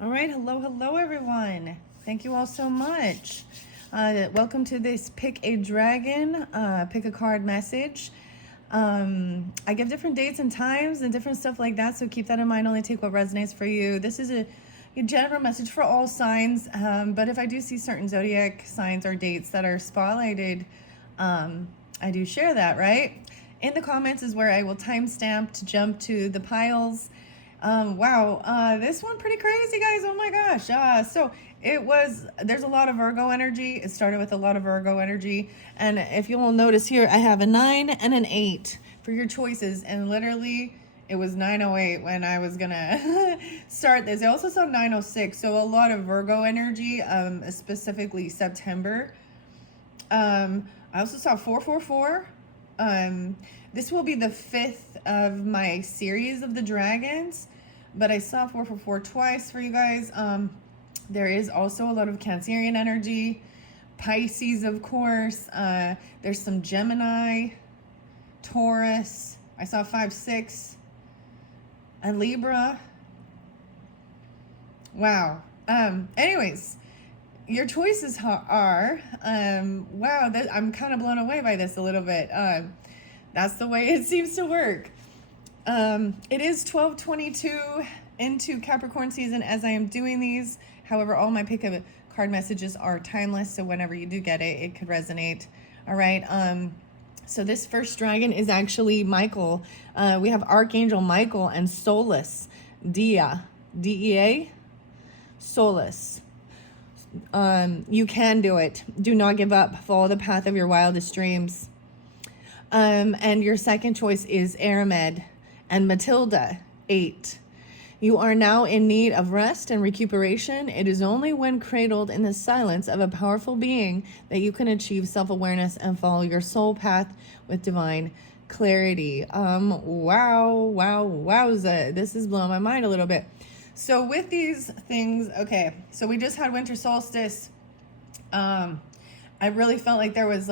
All right, hello, everyone. Thank you all so much. Welcome to this Pick a Dragon, Pick a Card message. I give different dates and times and different stuff like that, so keep that in mind. Only take what resonates for you. This is a general message for all signs, but if I do see certain zodiac signs or dates that are spotlighted, I do share that, right? In the comments is where I will timestamp to jump to the piles. Wow, this one pretty crazy, guys. Oh my gosh. There's a lot of Virgo energy. It started with a lot of Virgo energy. And if you will notice here, I have a 9 and an 8 for your choices. And literally, it was 9:08 when I was gonna start this. I also saw 9:06, so a lot of Virgo energy, specifically September. I also saw 444. This will be the 5th of my series of the dragons, but I saw 444 twice for you guys. There is also a lot of Cancerian energy, Pisces, of course. There's some Gemini, Taurus. I saw 5-6, and Libra. Wow. Anyways, your choices are, wow, I'm kind of blown away by this a little bit. That's the way it seems to work. It is 12:22 into Capricorn season as I am doing these. However, all my pick a card messages are timeless, so whenever you do get it, it could resonate. All right. So this first dragon is actually Michael. We have Archangel Michael and Solas, Dea, Solas. You can do it. Do not give up. Follow the path of your wildest dreams. And your second choice is Airmed and Matilda, 8. You are now in need of rest and recuperation. It is only when cradled in the silence of a powerful being that you can achieve self-awareness and follow your soul path with divine clarity. Wowza. This is blowing my mind a little bit. So with these things, okay, so we just had winter solstice. I really felt like there was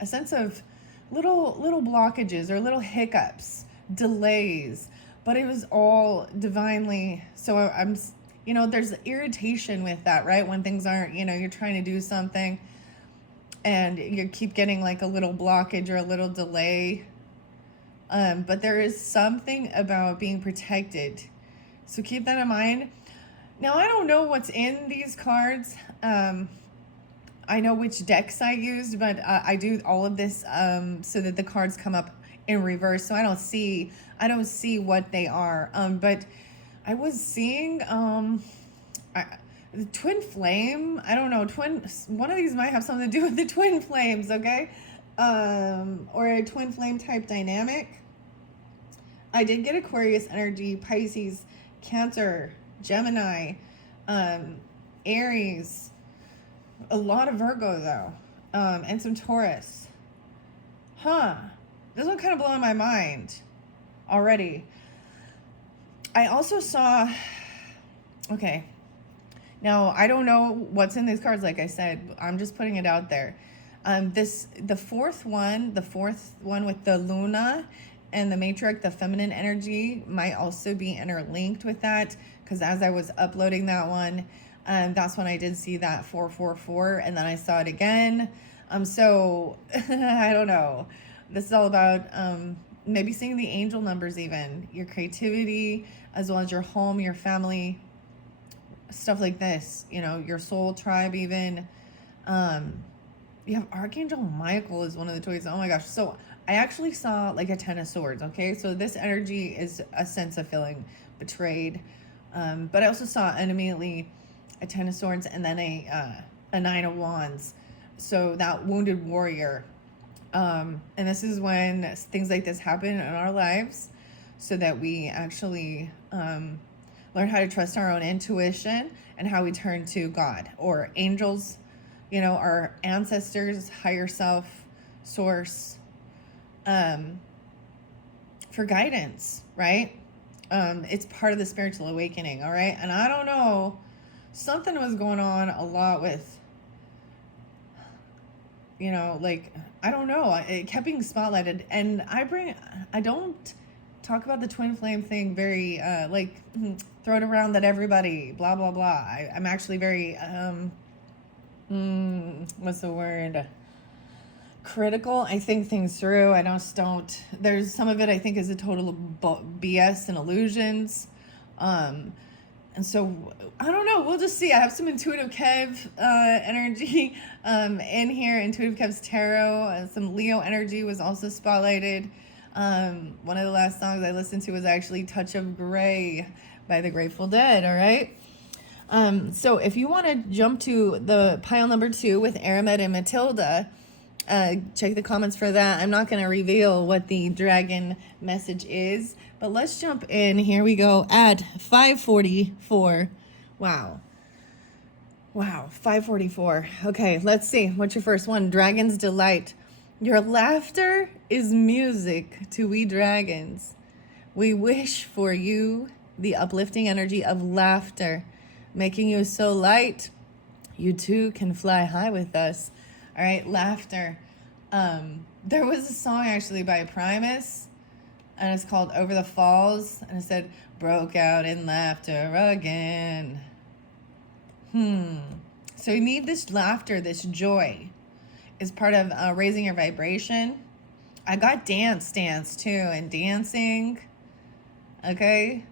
a sense of little blockages or little hiccups, delays, but it was all divinely. So I'm, there's irritation with that, right? When things aren't, you're trying to do something and you keep getting like a little blockage or a little delay. But there is something about being protected. So keep that in mind. Now, I don't know what's in these cards. I know which decks I used, but I do all of this so that the cards come up in reverse. So I don't see what they are. But I was seeing the twin flame. I don't know. One of these might have something to do with the twin flames. Okay, or a twin flame type dynamic. I did get Aquarius energy, Pisces, Cancer, Gemini, Aries, a lot of Virgo though, and some Taurus. This one kind of blowing my mind already. I also saw, okay, now I don't know what's in these cards, like I said, I'm just putting it out there. The fourth one with the Luna and the matriarch, the feminine energy, might also be interlinked with that, because as I was uploading that one, that's when I did see that 444, and then I saw it again. So I don't know. This is all about maybe seeing the angel numbers, even your creativity, as well as your home, your family, stuff like this. Your soul tribe, even. You have Archangel Michael is one of the toys. Oh my gosh. So I actually saw like a 10 of swords. Okay. So this energy is a sense of feeling betrayed. But I also saw immediately a 10 of swords and then a 9 of wands. So that wounded warrior. And this is when things like this happen in our lives, so that we actually learn how to trust our own intuition and how we turn to God or angels, our ancestors, higher self, source, for guidance, right? It's part of the spiritual awakening, all right? And I don't know, something was going on a lot with, I don't know, it kept being spotlighted, and I don't talk about the twin flame thing very, throw it around at everybody, blah, blah, blah. I'm actually very, what's the word? Critical. I think things through. I just don't, there's some of it I think is a total BS and illusions. And so, I don't know. We'll just see. I have some Intuitive Kev energy in here. Intuitive Kev's tarot. Some Leo energy was also spotlighted. One of the last songs I listened to was actually Touch of Grey by the Grateful Dead, all right? So if you want to jump to the pile number 2 with Airmed and Matilda, check the comments for that. I'm not going to reveal what the dragon message is, but let's jump in. Here we go at 5:44. Wow, 5:44. Okay, let's see. What's your first one? Dragon's Delight. Your laughter is music to we dragons. We wish for you the uplifting energy of laughter, making you so light you too can fly high with us. All right, laughter. There was a song actually by Primus, and it's called Over the Falls, and it said, broke out in laughter again. So you need this laughter, this joy, is part of raising your vibration. I got dance too, and dancing, okay?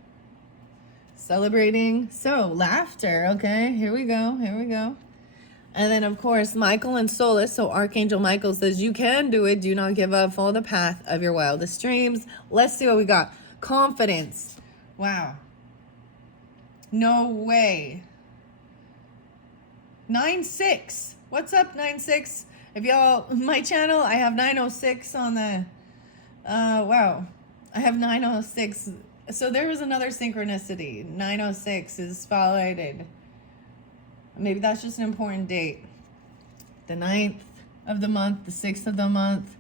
Celebrating. So, laughter, okay? Here we go. And then, of course, Michael and Solas. So Archangel Michael says, you can do it. Do not give up. Follow the path of your wildest dreams. Let's see what we got. Confidence. Wow. No way. 9-6. What's up, 9-6? If y'all, my channel, I have 906 on the, wow. I have 906. So there was another synchronicity. 906 is spotlighted. Maybe that's just an important date. The 9th of the month, the 6th of the month.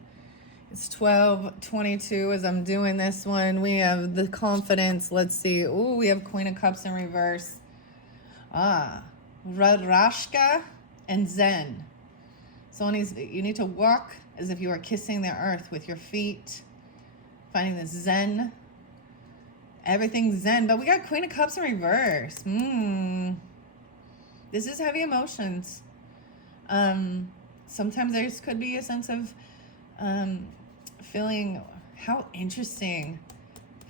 It's 12:22 as I'm doing this one. We have the confidence. Let's see. Ooh, we have Queen of Cups in reverse. Radrashka and Zen. So you need to walk as if you are kissing the earth with your feet. Finding the Zen. Everything's Zen. But we got Queen of Cups in reverse. This is heavy emotions. Sometimes there could be a sense of feeling, how interesting,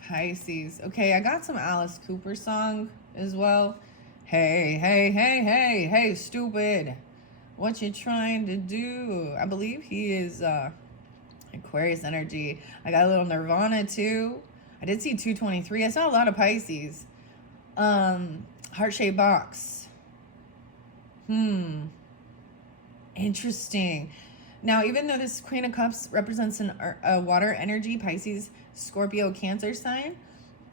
Pisces. Okay, I got some Alice Cooper song as well. Hey, stupid. What you trying to do? I believe he is Aquarius energy. I got a little Nirvana too. I did see 223. I saw a lot of Pisces. Heart-shaped box. Interesting. Now, even though this Queen of Cups represents a water energy, Pisces, Scorpio, Cancer sign,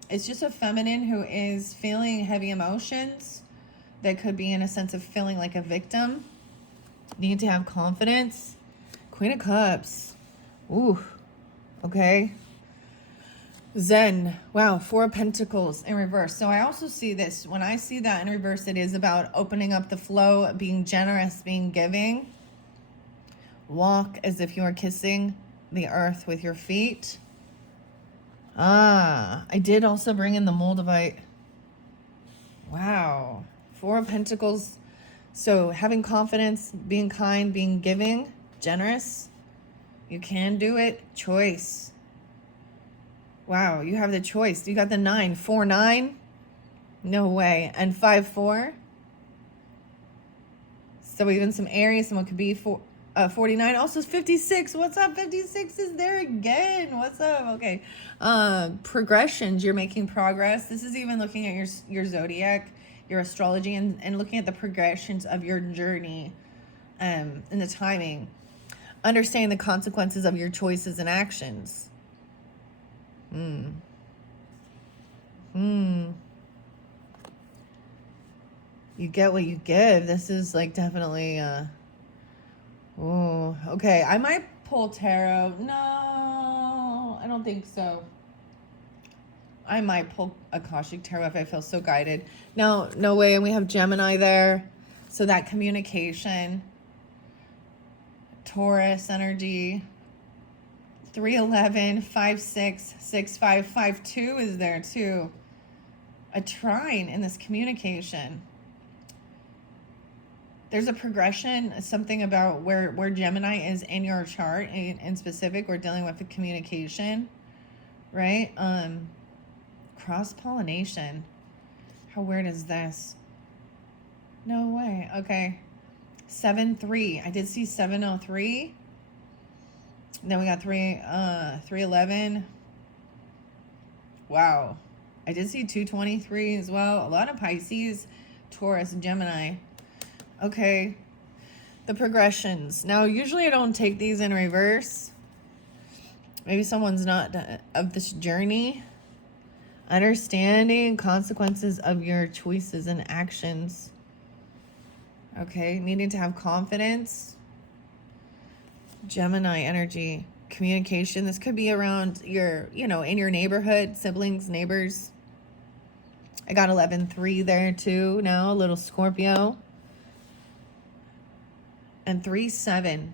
it's just a feminine who is feeling heavy emotions that could be in a sense of feeling like a victim. Need to have confidence. Queen of Cups. Ooh. Okay. Zen. Wow. 4 of Pentacles in reverse. So I also see this. When I see that in reverse, it is about opening up the flow, being generous, being giving. Walk as if you are kissing the earth with your feet. I did also bring in the Moldavite. Wow. 4 of Pentacles. So having confidence, being kind, being giving, generous. You can do it. Choice. Wow, you have the choice. You got the 9. 4-9. No way. And 5-4. So even some Aries, someone could be 49. Also 56. What's up? 56 is there again. What's up? Okay. Progressions. You're making progress. This is even looking at your zodiac, your astrology, and looking at the progressions of your journey and the timing. Understanding the consequences of your choices and actions. You get what you give. This is like definitely oh, okay. I might pull tarot. No, I don't think so. I might pull a Akashic tarot if I feel so guided. No way. And we have Gemini there. So that communication. Taurus energy. 311, 56, 65, 52 is there too. A trine in this communication. There's a progression, something about where Gemini is in your chart. In specific, we're dealing with the communication, right? Cross-pollination. How weird is this? No way. Okay. 7-3. I did see 703. Then we got 311. Wow. I did see 223 as well. A lot of Pisces, Taurus, Gemini. Okay. The progressions. Now, usually I don't take these in reverse. Maybe someone's not of this journey. Understanding consequences of your choices and actions. Okay. Needing to have confidence. Gemini energy. Communication. This could be around your, in your neighborhood, siblings, neighbors. I got 11-3 there too now, a little Scorpio. And 3-7.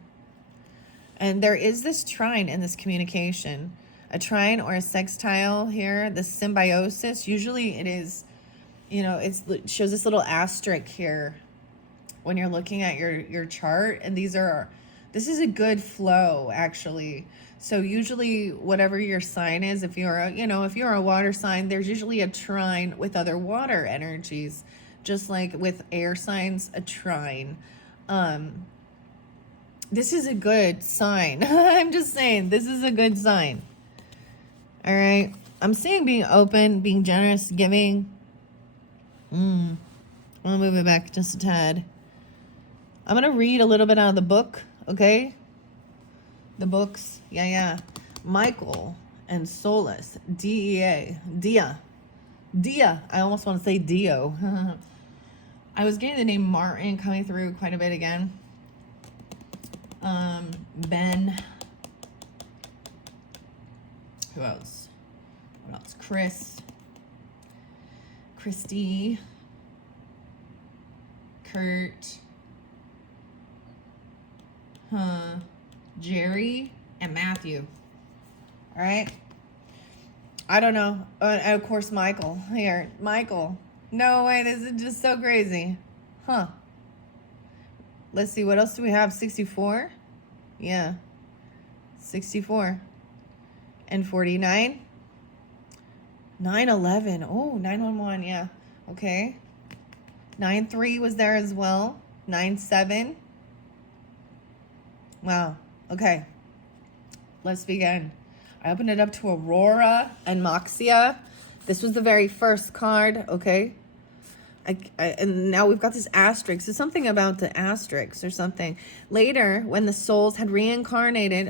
And there is this trine in this communication. A trine or a sextile here, the symbiosis. Usually it is, it shows this little asterisk here when you're looking at your chart. And this is a good flow, actually. So usually whatever your sign is, if you're a water sign, there's usually a trine with other water energies, just like with air signs, a trine. This is a good sign. I'm just saying, this is a good sign. All right. I'm seeing being open, being generous, giving. I'll move it back just a tad. I'm going to read a little bit out of the book, okay? The books. Yeah. Michael and Solas. D-E-A. Dia. I almost want to say Dio. I was getting the name Martin coming through quite a bit again. Ben. Who else? What else? Chris. Christy. Kurt. Jerry and Matthew. All right. I don't know. And of course, Michael. Here. Michael. No way. This is just so crazy. Huh. Let's see. What else do we have? 64? Yeah. 64. And 49. 911. Oh, 911. Yeah. Okay. 93 was there as well. 97. Wow. Okay. Let's begin. I opened it up to Aurora and Moxia. This was the very first card. Okay. And now we've got this asterisk. There's something about the asterisk or something. Later, when the souls had incarnated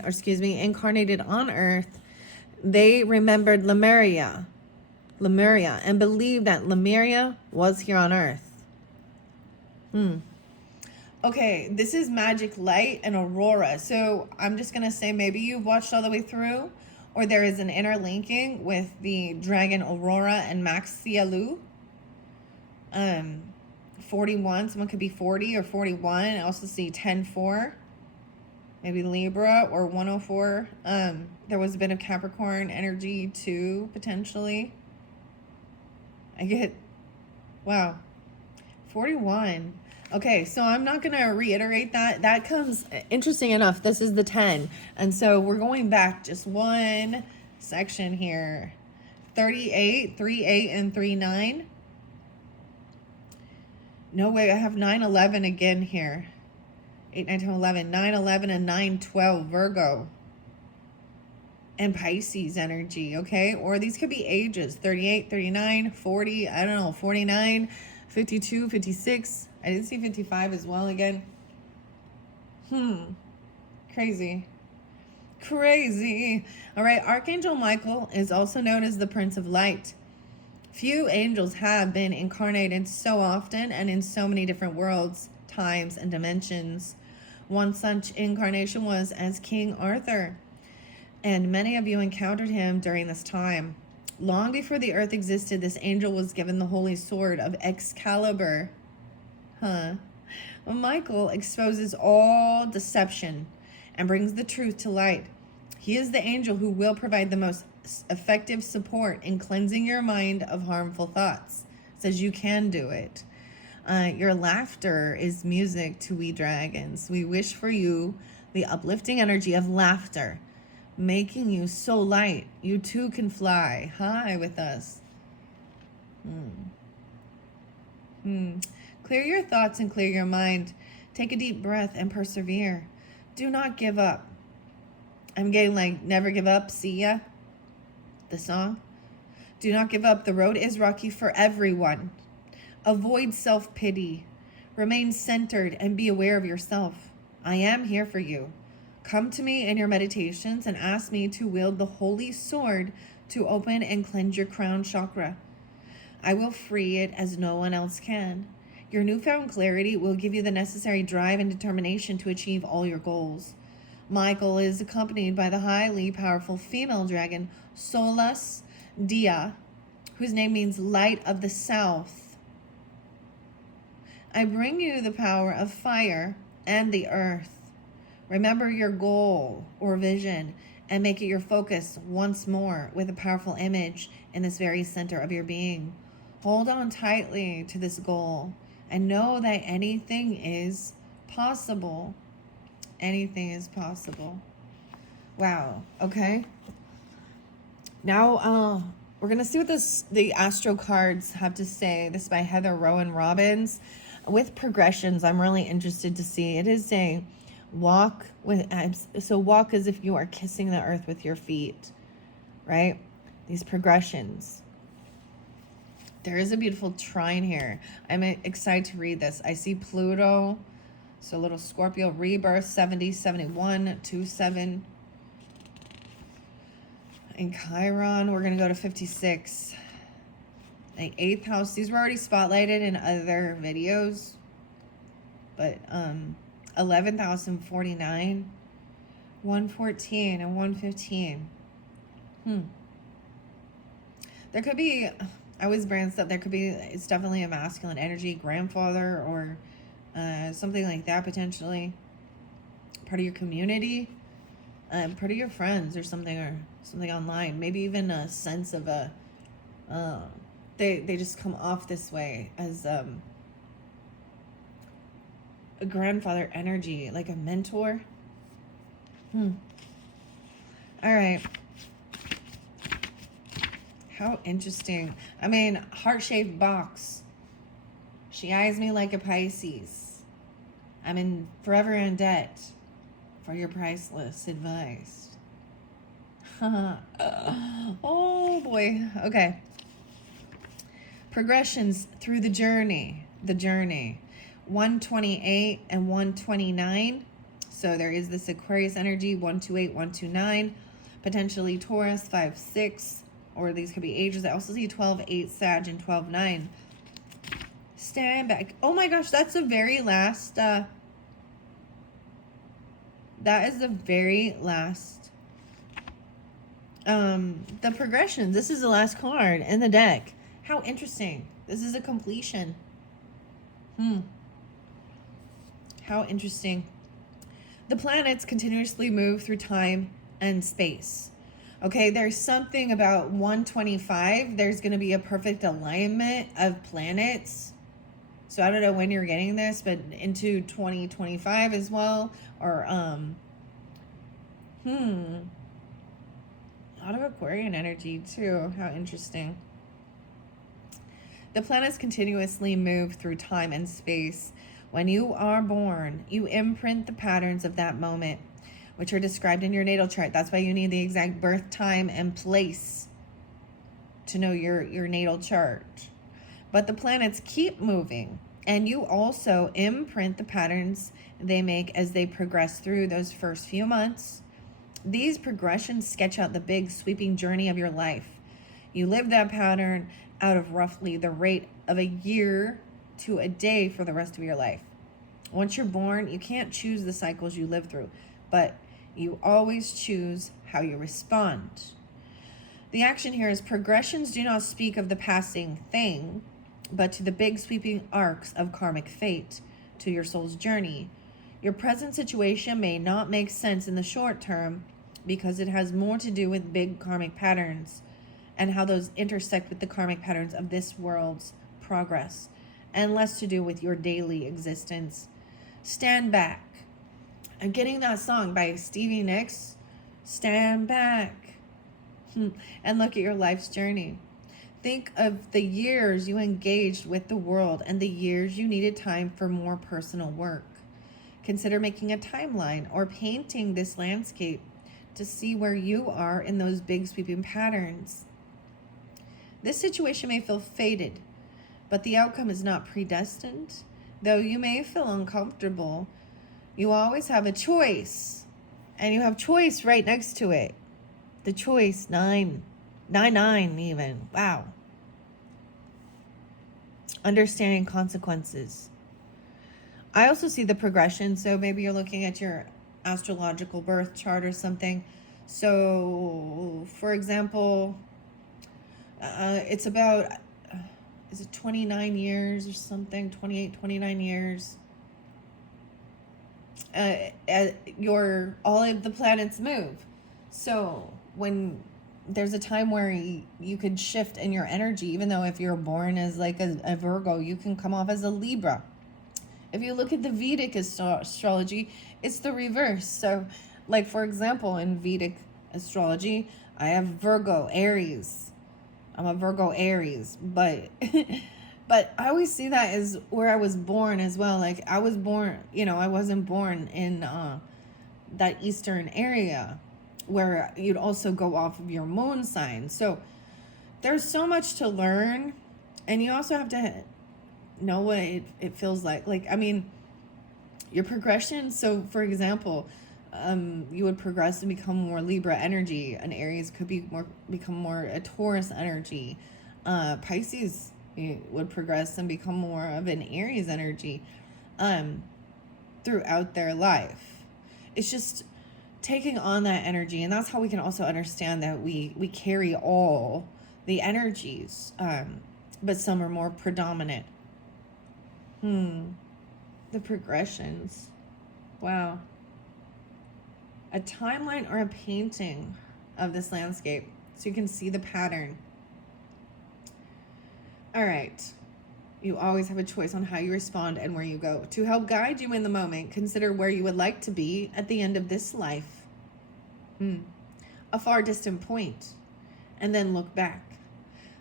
on Earth, they remembered Lemuria, and believed that Lemuria was here on Earth. Okay, this is Magic Light and Aurora. So I'm just going to say maybe you've watched all the way through, or there is an interlinking with the Dragon Aurora and Maxialu. 41, someone could be 40 or 41. I also see 10-4, maybe Libra or 104. There was a bit of Capricorn energy too, potentially. Wow, 41. Okay, so I'm not going to reiterate that. That comes, interesting enough, this is the 10. And so we're going back just one section here. 38, 38, and 39. No way, I have 9-11 again here. 8, 9, 10, 11. 9-11 and 9-12, Virgo. And Pisces energy, okay? Or these could be ages. 38, 39, 40, I don't know, 49, 52, 56. I did see 55 as well again. Crazy. All right, Archangel Michael is also known as the Prince of Light. Few angels have been incarnated so often and in so many different worlds, times, and dimensions. One such incarnation was as King Arthur, and many of you encountered him during this time. Long before the earth existed, this angel was given the holy sword of Excalibur. Well, Michael exposes all deception and brings the truth to light. He is the angel who will provide the most effective support in cleansing your mind of harmful thoughts. Says you can do it. Your laughter is music to we dragons. We wish for you the uplifting energy of laughter, making you so light you too can fly high with us. Clear your thoughts and clear your mind. Take a deep breath and persevere. Do not give up. I'm getting like never give up, see ya. The song. Do not give up. The road is rocky for everyone. Avoid self-pity. Remain centered and be aware of yourself. I am here for you. Come to me in your meditations and ask me to wield the holy sword to open and cleanse your crown chakra. I will free it as no one else can. Your newfound clarity will give you the necessary drive and determination to achieve all your goals. Michael is accompanied by the highly powerful female dragon, Solas, whose name means light of the south. I bring you the power of fire and the earth. Remember your goal or vision and make it your focus once more with a powerful image in this very center of your being. Hold on tightly to this goal and know that anything is possible. Anything is possible. Wow. Okay. Now, we're going to see what the Astro cards have to say. This is by Heather Rowan Robbins. With progressions, I'm really interested to see. It is a walk with, so walk as if you are kissing the earth with your feet, right? These progressions. There is a beautiful trine here. I'm excited to read this. I see Pluto, so little Scorpio rebirth, 70, 71, 27. In Chiron, we're going to go to 56. The 8th house. These were already spotlighted in other videos. But 11th house and 49. 114 and 115. There could be, I always brand stuff, there could be, it's definitely a masculine energy, grandfather or something like that potentially. Part of your community, part of your friends or something online. Maybe even a sense of a, they just come off this way as a grandfather energy, like a mentor. All right. How interesting. I mean, heart-shaped box. She eyes me like a Pisces. I'm forever in debt for your priceless advice. Oh boy. Okay. Progressions through the journey. 128 and 129. So there is this Aquarius energy, 128, 129. Potentially Taurus, 5, 6. Or these could be ages. I also see 12, 8, Sag, and 12, 9. Stand back. Oh my gosh, that's the very last. That is the very last. The progression. This is the last card in the deck. How interesting. This is a completion. How interesting. The planets continuously move through time and space. Okay, there's something about 125. There's going to be a perfect alignment of planets. So I don't know when you're getting this, but into 2025 as well. Or, a lot of Aquarian energy too. How interesting. The planets continuously move through time and space. When you are born, you imprint the patterns of that moment, which are described in your natal chart. That's why you need the exact birth time and place to know your natal chart. But the planets keep moving, and you also imprint the patterns they make as they progress through those first few months. These progressions sketch out the big sweeping journey of your life. You live that pattern out of roughly the rate of a year to a day for the rest of your life. Once you're born, you can't choose the cycles you live through, but you always choose how you respond. The action here is progressions do not speak of the passing thing, but to the big sweeping arcs of karmic fate, to your soul's journey. Your present situation may not make sense in the short term, because it has more to do with big karmic patterns and how those intersect with the karmic patterns of this world's progress, and less to do with your daily existence. Stand back. I'm getting that song by Stevie Nicks, Stand Back, and look at your life's journey. Think of the years you engaged with the world and the years you needed time for more personal work. Consider making a timeline or painting this landscape to see where you are in those big sweeping patterns. This situation may feel fated, but the outcome is not predestined. Though you may feel uncomfortable, you always have a choice, and you have choice right next to it. The choice, 9 even. Wow. Understanding consequences. I also see the progression. So maybe you're looking at your astrological birth chart or something. So, for example, it's about, is it 29 years or something? 28, 29 years. All of the planets move. So when there's a time where you could shift in your energy, even though if you're born as like a Virgo, you can come off as a Libra. If you look at the Vedic astrology, it's the reverse. So like, for example, in Vedic astrology, I have Virgo, Aries. I'm a Virgo Aries, but but I always see that as where I was born as well. Like I was born, I wasn't born in that eastern area where you'd also go off of your moon sign. So there's so much to learn, and you also have to know what it feels like. Like, I mean, your progression. So for example, you would progress and become more Libra energy. An Aries could become more a Taurus energy. Pisces would progress and become more of an Aries energy throughout their life. It's just taking on that energy, and that's how we can also understand that we carry all the energies, but some are more predominant. The progressions. Wow. A timeline or a painting of this landscape so you can see the pattern. All right. You always have a choice on how you respond and where you go. To help guide you in the moment, consider where you would like to be at the end of this life. A far distant point, and then look back.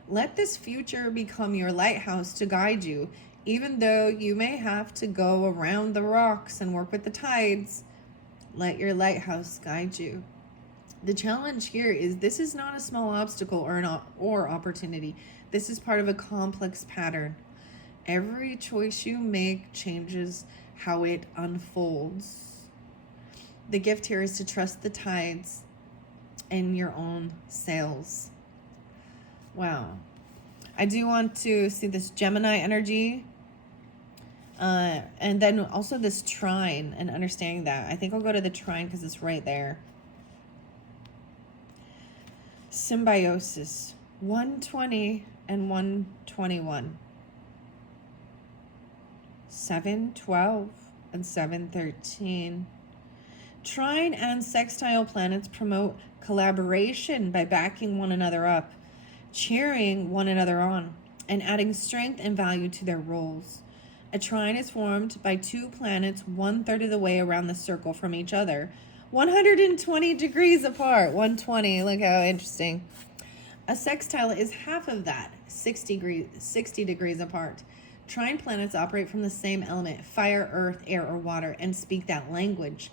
Let this future become your lighthouse to guide you, even though you may have to go around the rocks and work with the tides. Let your lighthouse guide you. The challenge here is this is not a small obstacle or opportunity. This is part of a complex pattern. Every choice you make changes how it unfolds. The gift here is to trust the tides and your own sails. Wow. I do want to see this Gemini energy. And then also this trine and understanding that. I think I'll go to the trine because it's right there. Symbiosis. 120 and 121. 712 and 713. Trine and sextile planets promote collaboration by backing one another up, cheering one another on, and adding strength and value to their roles. A trine is formed by two planets 1/3 of the way around the circle from each other, 120 degrees apart. 120, look how interesting. A sextile is half of that, 60 degrees apart. Trine planets operate from the same element, fire, earth, air, or water, and speak that language.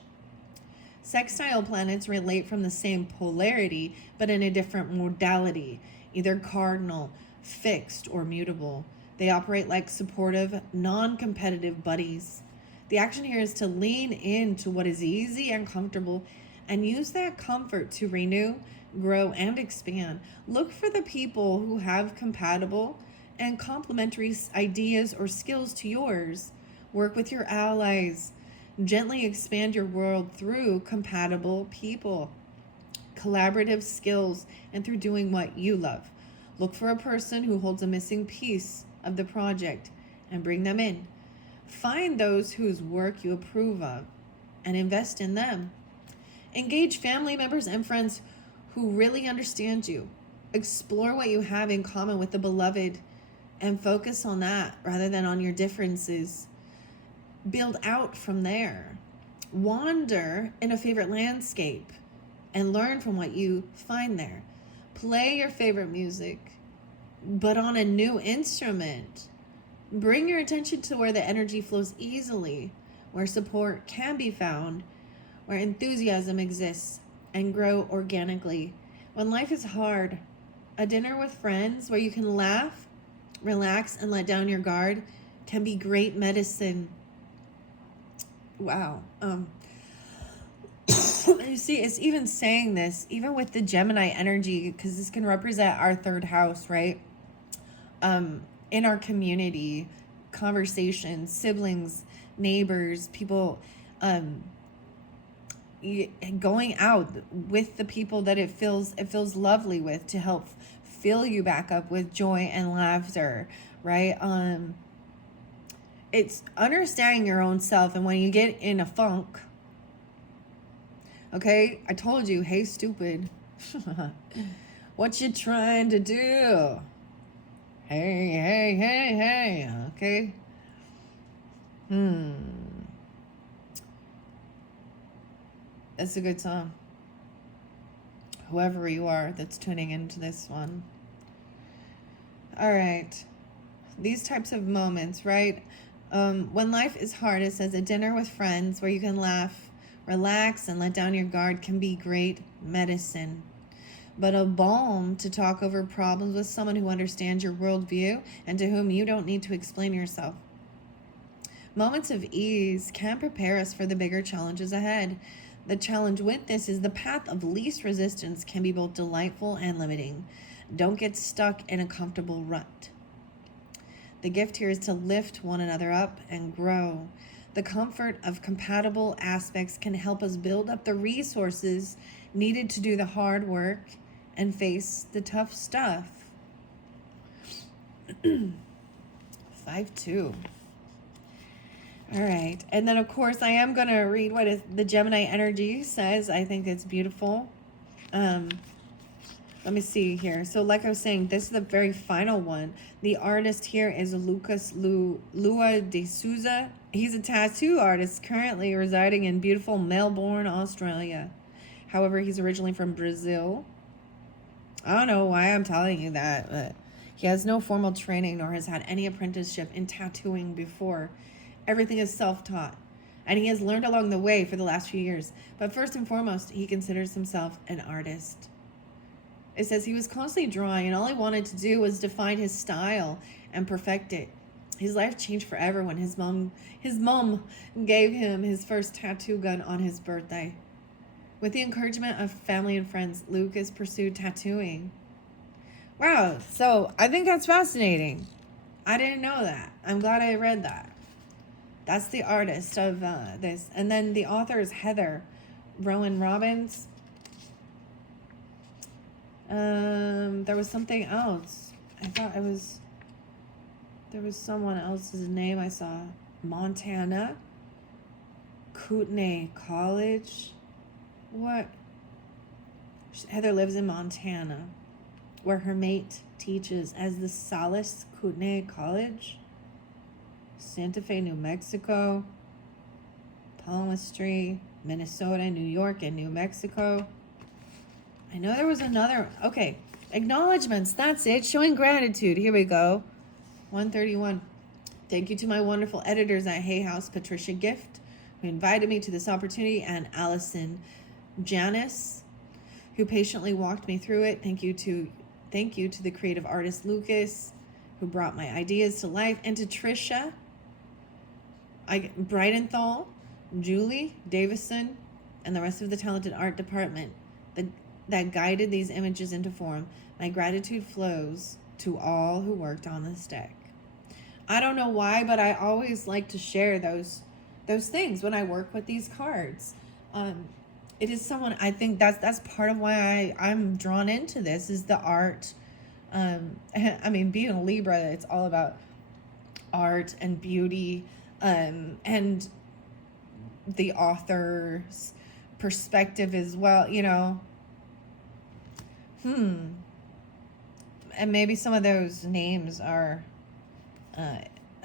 Sextile planets relate from the same polarity, but in a different modality, either cardinal, fixed, or mutable. They operate like supportive, non-competitive buddies. The action here is to lean into what is easy and comfortable and use that comfort to renew, grow, and expand. Look for the people who have compatible and complementary ideas or skills to yours. Work with your allies. Gently expand your world through compatible people, collaborative skills, and through doing what you love. Look for a person who holds a missing piece of the project and bring them in. Find those whose work you approve of and invest in them. Engage family members and friends who really understand you. Explore what you have in common with the beloved and focus on that rather than on your differences. Build out from there. Wander in a favorite landscape and learn from what you find there. Play your favorite music, but on a new instrument. Bring your attention to where the energy flows easily, where support can be found, where enthusiasm exists, and grow organically. When life is hard, a dinner with friends where you can laugh, relax, and let down your guard can be great medicine. Wow. You see, it's even saying this, even with the Gemini energy, because this can represent our third house, right? In our community, conversations, siblings, neighbors, people, going out with the people that it feels lovely with, to help fill you back up with joy and laughter, right? It's understanding your own self. And when you get in a funk, okay, I told you, hey, stupid, what you trying to do? Hey, okay? That's a good song. Whoever you are that's tuning into this one. All right. These types of moments, right? When life is hard, it says a dinner with friends where you can laugh, relax, and let down your guard can be great medicine. But a balm to talk over problems with someone who understands your worldview and to whom you don't need to explain yourself. Moments of ease can prepare us for the bigger challenges ahead. The challenge with this is the path of least resistance can be both delightful and limiting. Don't get stuck in a comfortable rut. The gift here is to lift one another up and grow. The comfort of compatible aspects can help us build up the resources needed to do the hard work and face the tough stuff. 5-2. All right. And then, of course, I am going to read what the Gemini energy says. I think it's beautiful. Let me see here. So like I was saying, this is the very final one. The artist here is Lucas Lua de Souza. He's a tattoo artist currently residing in beautiful Melbourne, Australia. However, he's originally from Brazil. I don't know why I'm telling you that, but he has no formal training nor has had any apprenticeship in tattooing before. Everything is self-taught, and he has learned along the way for the last few years. But first and foremost, he considers himself an artist. It says he was constantly drawing, and all he wanted to do was define his style and perfect it. His life changed forever when his mom gave him his first tattoo gun on his birthday. With the encouragement of family and friends, Lucas pursued tattooing. Wow, so I think that's fascinating. I didn't know that. I'm glad I read that. That's the artist of this. And then the author is Heather Rowan Robbins. There was something else. I thought there was someone else's name I saw. Montana. Kootenai College. What? Heather lives in Montana, where her mate teaches as the Solas Kootenai College. Santa Fe, New Mexico. Palmistry, Minnesota, New York, and New Mexico. I know there was another. Okay, acknowledgements. That's it. Showing gratitude. Here we go. 131. Thank you to my wonderful editors at Hay House, Patricia Gift, who invited me to this opportunity, and Allison Janice, who patiently walked me through it. Thank you to the creative artist Lucas, who brought my ideas to life, and to Trisha, Brightenthal, Julie Davison, and the rest of the talented art department that guided these images into form. My gratitude flows to all who worked on this deck. I don't know why, but I always like to share those things when I work with these cards. It is someone, I think that's part of why I'm drawn into this, is the art. I mean, being a Libra, it's all about art and beauty, and the author's perspective as well, you know. And maybe some of those names are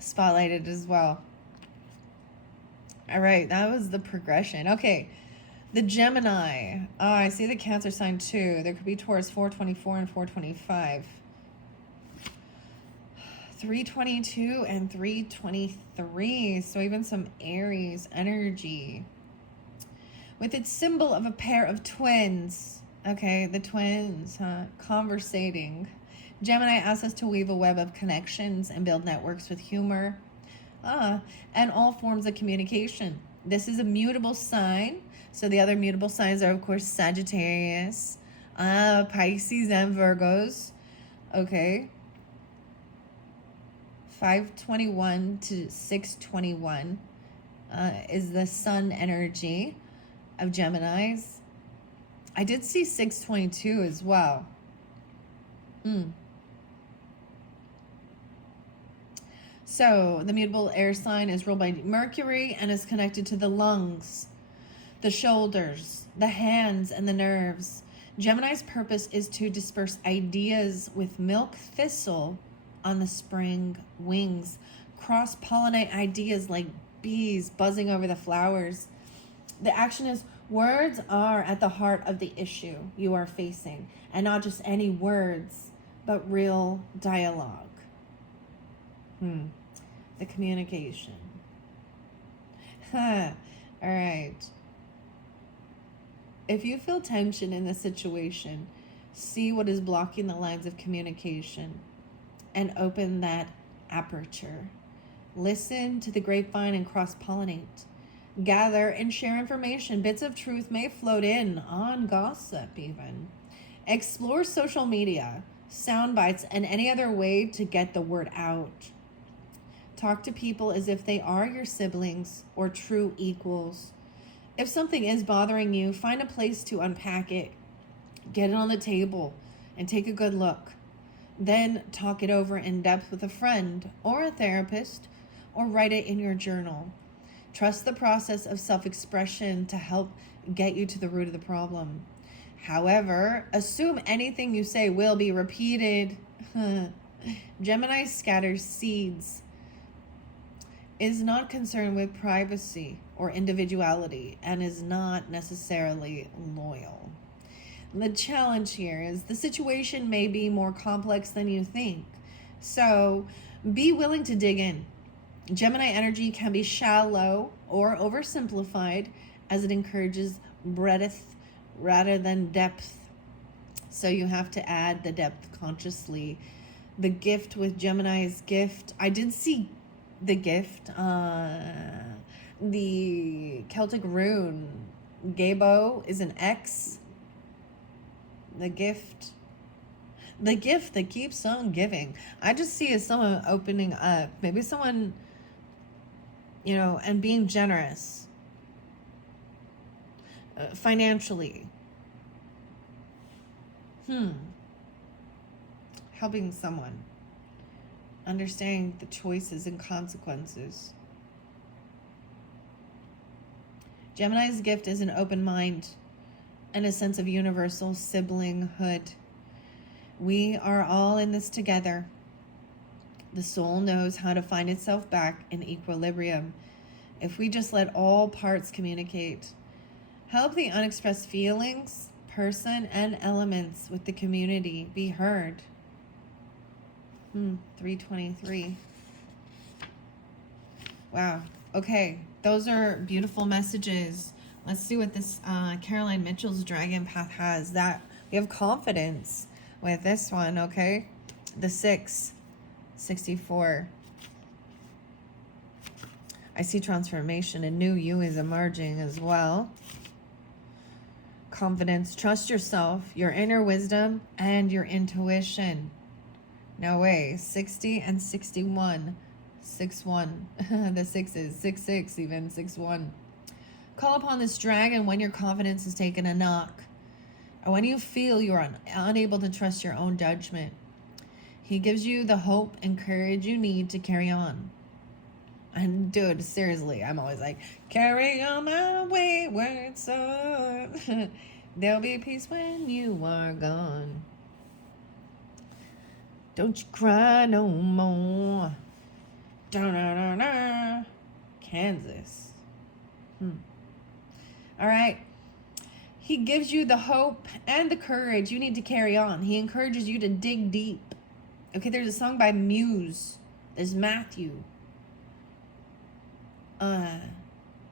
spotlighted as well. All right, that was the progression. Okay, the Gemini. Oh, I see the Cancer sign too. There could be Taurus 424 and 425. 322 and 323. So even some Aries energy. With its symbol of a pair of twins. Okay, the twins, conversating. Gemini asks us to weave a web of connections and build networks with humor. And all forms of communication. This is a mutable sign. So the other mutable signs are, of course, Sagittarius, Pisces, and Virgos. Okay. 521 to 621 is the sun energy of Geminis. I did see 622 as well. So the mutable air sign is ruled by Mercury and is connected to the lungs, the shoulders, the hands, and the nerves. Gemini's purpose is to disperse ideas with milk thistle on the spring wings. Cross-pollinate ideas like bees buzzing over the flowers. The action is words are at the heart of the issue you are facing, and not just any words, but real dialogue. The communication. All right. If you feel tension in the situation, see what is blocking the lines of communication and open that aperture. Listen to the grapevine and cross-pollinate. Gather and share information. Bits of truth may float in on gossip even. Explore social media, sound bites, and any other way to get the word out. Talk to people as if they are your siblings or true equals. If something is bothering you, find a place to unpack it. Get it on the table and take a good look. Then talk it over in depth with a friend or a therapist, or write it in your journal. Trust the process of self-expression to help get you to the root of the problem. However, assume anything you say will be repeated. Gemini scatters seeds, is not concerned with privacy or individuality, and is not necessarily loyal. The challenge here is the situation may be more complex than you think, so be willing to dig in. Gemini energy can be shallow or oversimplified, as it encourages breadth rather than depth. So you have to add the depth consciously. The gift with Gemini's gift, I did see the gift, the Celtic rune, Gabo is an X. The gift that keeps on giving. I just see as someone opening up, maybe someone, you know, and being generous financially. Helping someone. Understanding the choices and consequences. Gemini's gift is an open mind and a sense of universal siblinghood. We are all in this together. The soul knows how to find itself back in equilibrium if we just let all parts communicate. Help the unexpressed feelings, person, and elements with the community be heard. 323. Wow. Okay. Those are beautiful messages. Let's see what this Caroline Mitchell's Dragon Path has. That we have confidence with this one, okay? The 664. I see transformation. A new you is emerging as well. Confidence. Trust yourself, your inner wisdom, and your intuition. No way. 60 and 61. 61. The 6s. 66 even. 61. Call upon this dragon when your confidence has taken a knock, or when you feel you're unable to trust your own judgment. He gives you the hope and courage you need to carry on. And dude, seriously, I'm always like, carry on my wayward son. There'll be peace when you are gone. Don't you cry no more. Da-da-da-da. Kansas. All right. He gives you the hope and the courage you need to carry on. He encourages you to dig deep. Okay, there's a song by Muse. There's Matthew. And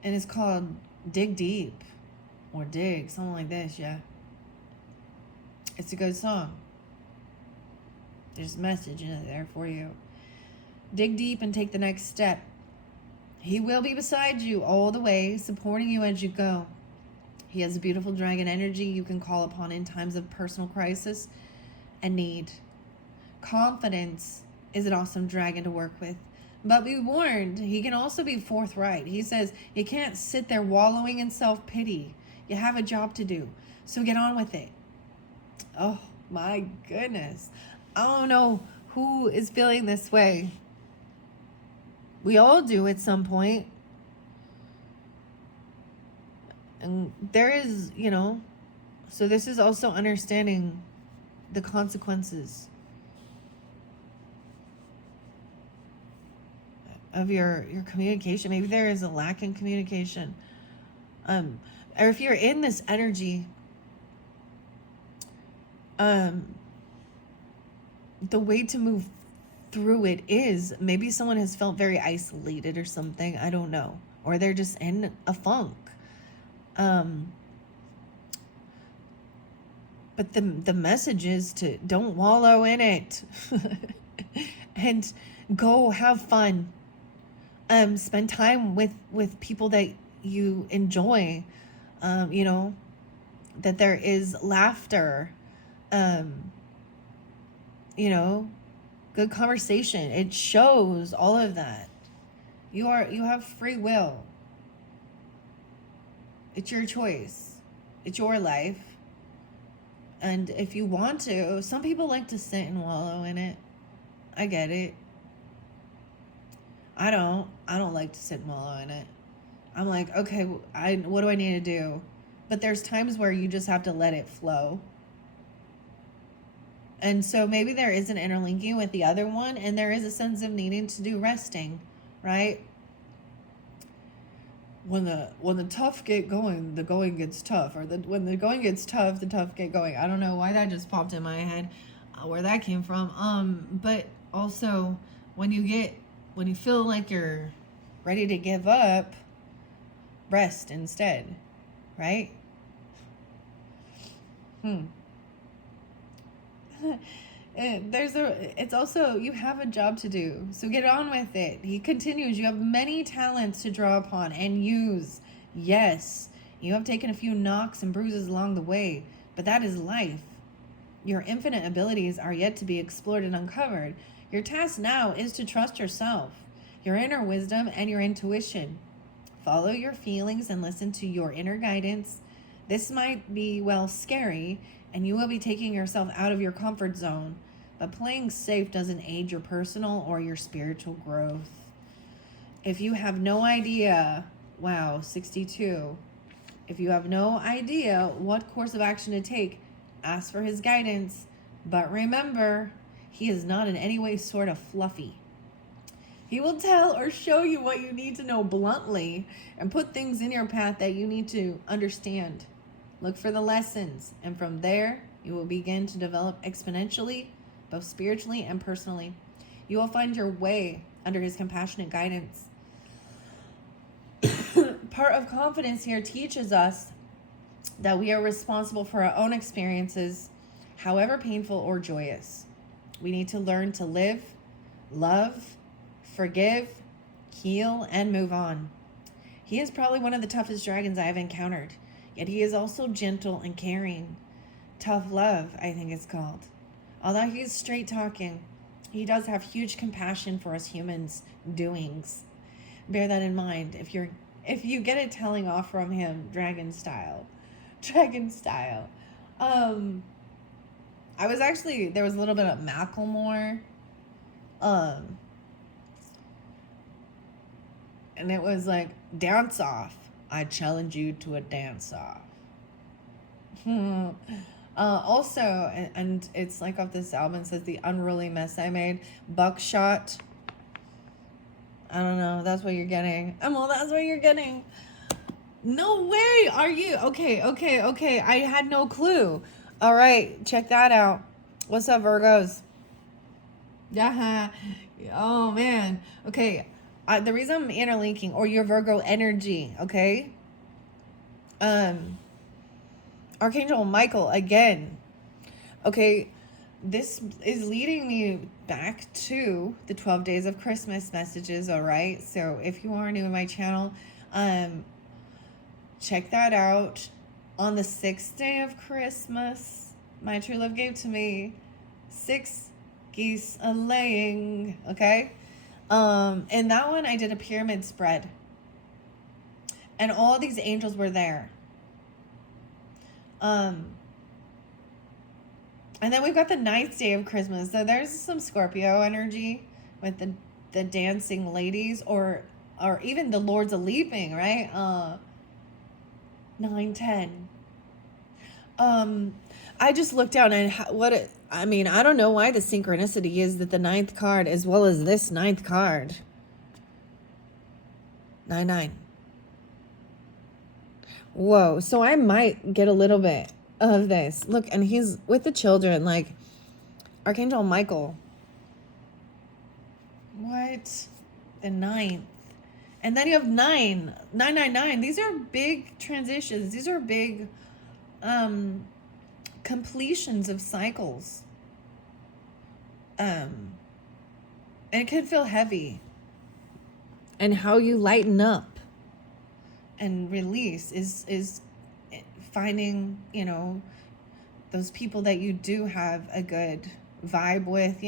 it's called Dig Deep. Or Dig, something like this, yeah. It's a good song. There's a message in it there for you. Dig deep and take the next step. He will be beside you all the way, supporting you as you go. He has a beautiful dragon energy you can call upon in times of personal crisis and need. Confidence is an awesome dragon to work with. But be warned, he can also be forthright. He says you can't sit there wallowing in self-pity. You have a job to do, so get on with it. Oh my goodness. I don't know who is feeling this way. We all do at some point. And there is, so this is also understanding the consequences of your communication. Maybe there is a lack in communication. Or if you're in this energy, the way to move through it is maybe someone has felt very isolated or something. I don't know. Or they're just in a funk. But the message is to don't wallow in it. And go have fun. Spend time with people that you enjoy. That there is laughter. Good conversation. It shows all of that. You have free will. It's your choice. It's your life. And if you want to, some people like to sit and wallow in it. I get it. I don't like to sit and wallow in it. I'm like, okay, what do I need to do? But there's times where you just have to let it flow. And so maybe there is an interlinking with the other one, and there is a sense of needing to do resting, right? When the tough get going, the going gets tough. Or when the going gets tough, the tough get going. I don't know why that just popped in my head, where that came from. But also when you feel like you're ready to give up, rest instead, right? It's also, you have a job to do, so get on with it. He continues, you have many talents to draw upon and use. Yes, you have taken a few knocks and bruises along the way, but that is life. Your infinite abilities are yet to be explored and uncovered. Your task now is to trust yourself, your inner wisdom, and your intuition. Follow your feelings and listen to your inner guidance. This might be, scary, and you will be taking yourself out of your comfort zone, but playing safe doesn't aid your personal or your spiritual growth. If you have no idea, 62, if you have no idea what course of action to take, ask for his guidance. But remember, he is not in any way sort of fluffy. He will tell or show you what you need to know bluntly and put things in your path that you need to understand. Look for the lessons, and from there, you will begin to develop exponentially, both spiritually and personally. You will find your way under his compassionate guidance. Part of confidence here teaches us that we are responsible for our own experiences, however painful or joyous. We need to learn to live, love, forgive, heal, and move on. He is probably one of the toughest dragons I have encountered. Yet he is also gentle and caring. Tough love, I think it's called. Although he's straight talking, he does have huge compassion for us humans' doings. Bear that in mind if you get a telling off from him, dragon style. There was a little bit of Macklemore. And it was like, dance off. I challenge you to a dance off. Also, and it's like off this album, it says the unruly mess I made. Buckshot. I don't know. That's what you're getting. Well, that's what you're getting. No way. Are you? Okay. I had no clue. All right. Check that out. What's up, Virgos? Yeah. Oh, man. Okay. The reason I'm interlinking, or your Virgo energy, okay? Archangel Michael, again. Okay. This is leading me back to the 12 days of Christmas messages, all right? So if you are new in my channel, check that out. On the 6th day of Christmas, my true love gave to me 6 geese a laying, okay? And that one I did a pyramid spread. And all these angels were there. And then we've got the 9th day of Christmas. So there's some Scorpio energy with the dancing ladies, or even the Lords of Leaping, right? 9, 10. I just looked down and I don't know why the synchronicity is that the 9th card, as well as this 9th card, 9, 9. Whoa. So I might get a little bit of this. Look, and he's with the children, like Archangel Michael. What? The 9th. And then you have 9, 999. These are big transitions. These are big completions of cycles. And it could feel heavy. And how you lighten up and release is finding, those people that you do have a good vibe with,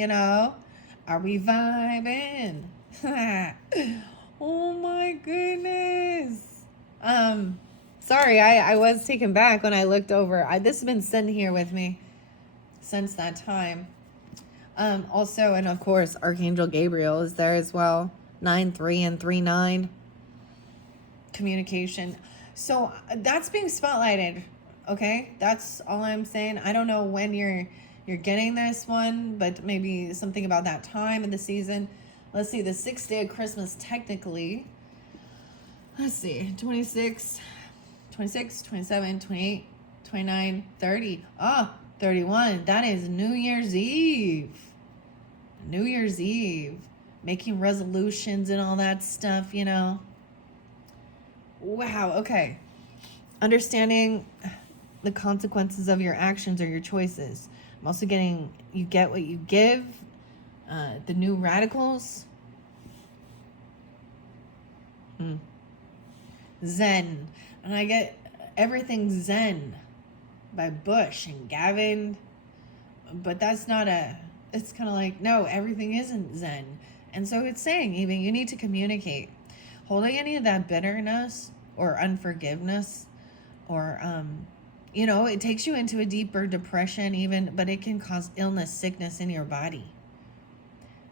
Are we vibing? Oh my goodness. Sorry, I was taken back when I looked over. This has been sitting here with me since that time. Also, and of course, Archangel Gabriel is there as well. 9-3 and 3-9. Communication. So that's being spotlighted. Okay, that's all I'm saying. I don't know when you're getting this one, but maybe something about that time of the season. Let's see, the 6th day of Christmas, technically. Let's see, 26, 27, 28, 29, 30. 31. That is New Year's Eve. New Year's Eve. Making resolutions and all that stuff, Wow, okay. Understanding the consequences of your actions or your choices. I'm also getting, you get what you give. The new radicals. Zen. And I get Everything Zen by Bush and Gavin. But that's not it's kind of like, no, everything isn't Zen. And so it's saying even you need to communicate. Holding any of that bitterness or unforgiveness or, it takes you into a deeper depression even, but it can cause illness, sickness in your body.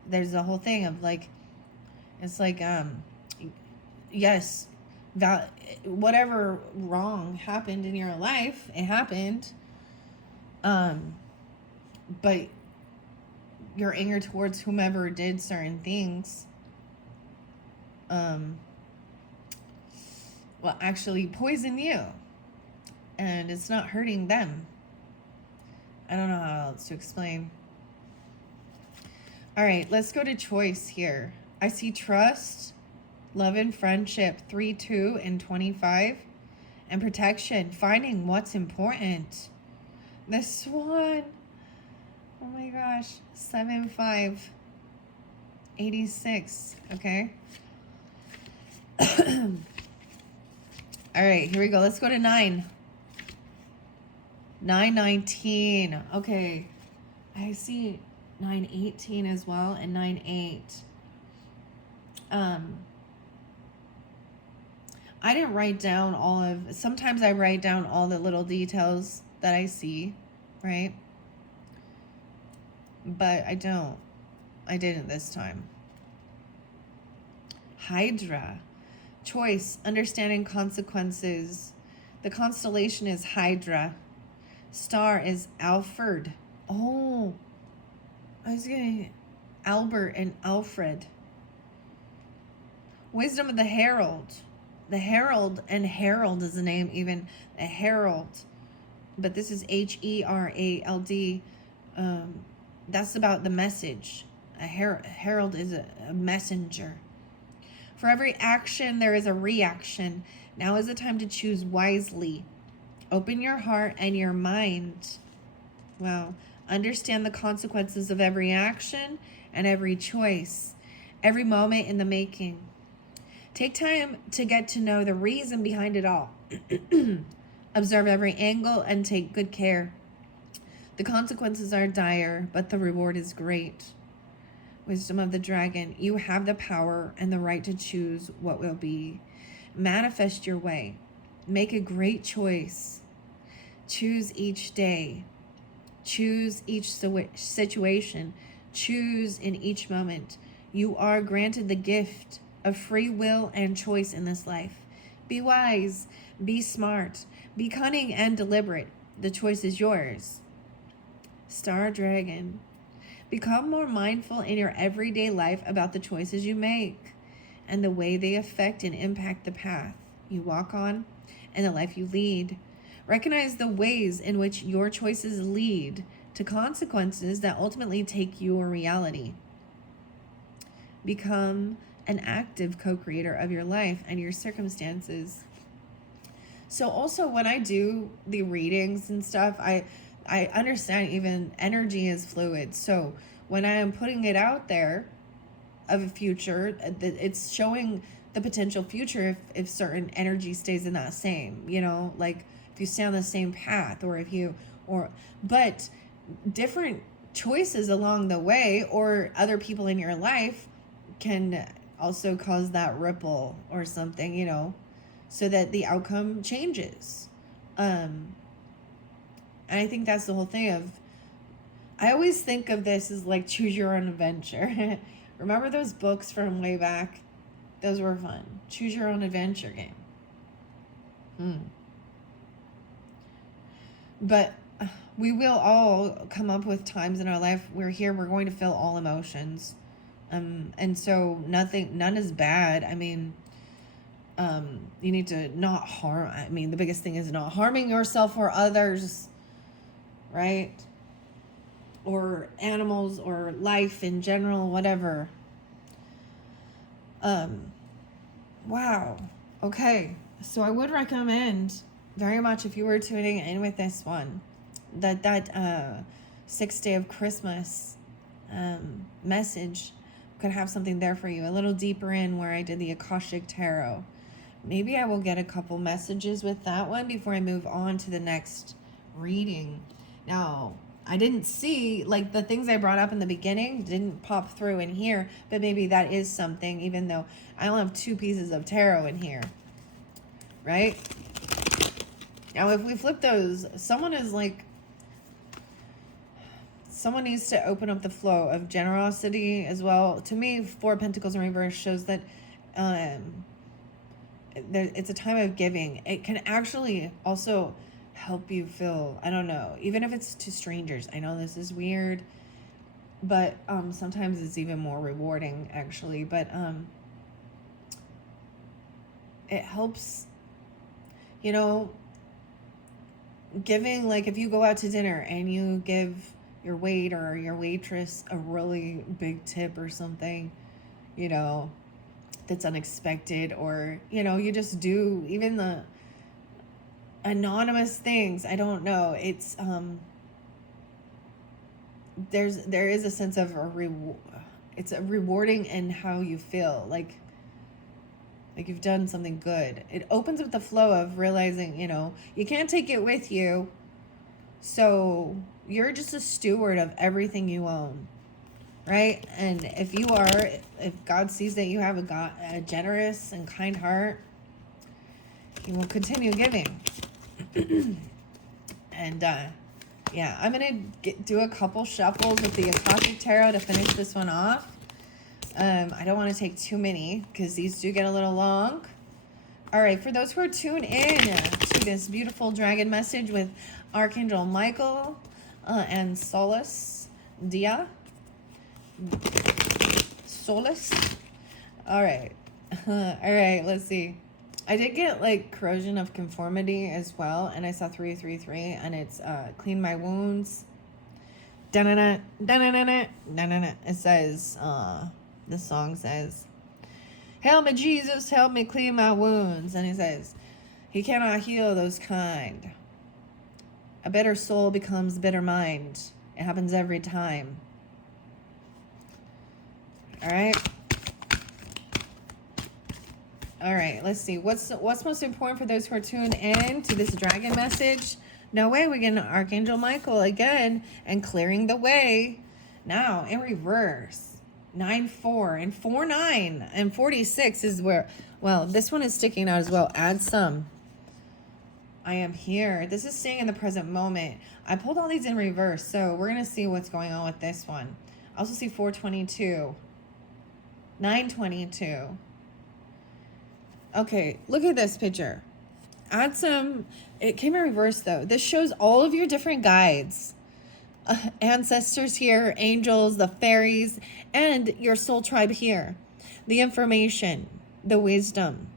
There's the whole thing of like, it's like, yes, whatever wrong happened in your life, it happened. But your anger towards whomever did certain things, will actually poison you. And it's not hurting them. I don't know how else to explain. All right, let's go to choice here. I see trust, love and friendship, 3, 2, and 25. And protection, finding what's important. This one, oh my gosh, 7, 5, 86, okay? All right, here we go. Let's go to 9. 919. Okay. I see 918 as well and 98. I didn't write down sometimes I write down all the little details that I see, right? But I didn't this time. Hydra. Choice, understanding consequences. The constellation is Hydra. Star is Alfred. Oh, I was getting Albert and Alfred. Wisdom of the Herald. The Herald, and Herald is the name even. A Herald. But this is Herald. That's about the message. A herald is a messenger. For every action, there is a reaction. Now is the time to choose wisely. Open your heart and your mind. Wow. Understand the consequences of every action and every choice, every moment in the making. Take time to get to know the reason behind it all. Observe every angle and take good care. The consequences are dire, but the reward is great. Wisdom of the Dragon. You have the power and the right to choose what will be. Manifest your way. Make a great choice. Choose each day. Choose each situation. Choose in each moment. You are granted the gift of free will and choice in this life. Be wise. Be smart. Be cunning and deliberate. The choice is yours. Star Dragon. Become more mindful in your everyday life about the choices you make and the way they affect and impact the path you walk on and the life you lead. Recognize the ways in which your choices lead to consequences that ultimately take your reality. Become an active co-creator of your life and your circumstances. So also when I do the readings and stuff, I understand even energy is fluid. So when I am putting it out there of a future, it's showing the potential future if certain energy stays in that same, like if you stay on the same path but different choices along the way or other people in your life can also cause that ripple or something, so that the outcome changes. And I think that's the whole thing I always think of this as like choose your own adventure. Remember those books from way back? Those were fun. Choose your own adventure game. But we will all come up with times in our life we're going to feel all emotions. And so none is bad. I mean, you need to not harm. I mean, the biggest thing is not harming yourself or others, right? Or animals or life in general, whatever. Wow. Okay. So I would recommend very much, if you were tuning in with this one, that 6th day of Christmas message could have something there for you, a little deeper in where I did the Akashic Tarot. Maybe I will get a couple messages with that one before I move on to the next reading. Now, I didn't see, like, the things I brought up in the beginning didn't pop through in here, but maybe that is something, even though I only have 2 pieces of tarot in here, right? Now, if we flip those, someone needs to open up the flow of generosity as well. To me, 4 Pentacles in reverse shows that it's a time of giving. It can actually also help you feel, I don't know, even if it's to strangers. I know this is weird, but sometimes it's even more rewarding, actually. But it helps, giving, like if you go out to dinner and you give your waiter or your waitress a really big tip or something, that's unexpected, or, you just do even the anonymous things. I don't know. It's, there is a sense of it's a rewarding in how you feel, like you've done something good. It opens up the flow of realizing, you can't take it with you. So you're just a steward of everything you own, right? And if God sees that you have a generous and kind heart, He will continue giving. And yeah, I'm going to do a couple shuffles with the Akashic Tarot to finish this one off. I don't want to take too many because these do get a little long. All right, for those who are tuned in to this beautiful dragon message with Archangel Michael and Solas, Solas. All right. All right, let's see. I did get like corrosion of conformity as well, and I saw 333, and it's clean my wounds. Da-na-na, da-na-na-na, da-na-na. It says, the song says, help me, Jesus, help me clean my wounds. And he says, he cannot heal those kind. A bitter soul becomes bitter mind. It happens every time. All right. All right, let's see. What's most important for those who are tuned in to this dragon message? No way, we get an Archangel Michael again and clearing the way. Now, in reverse, 9-4 and 4-9 and 46 is where, well, this one is sticking out as well. Add some. I am here. This is staying in the present moment. I pulled all these in reverse, so we're going to see what's going on with this one. I also see 422, 922. Okay, look at this picture. Add some. It came in reverse though. This shows all of your different guides, ancestors here, angels, the fairies, and your soul tribe here. The information, the wisdom.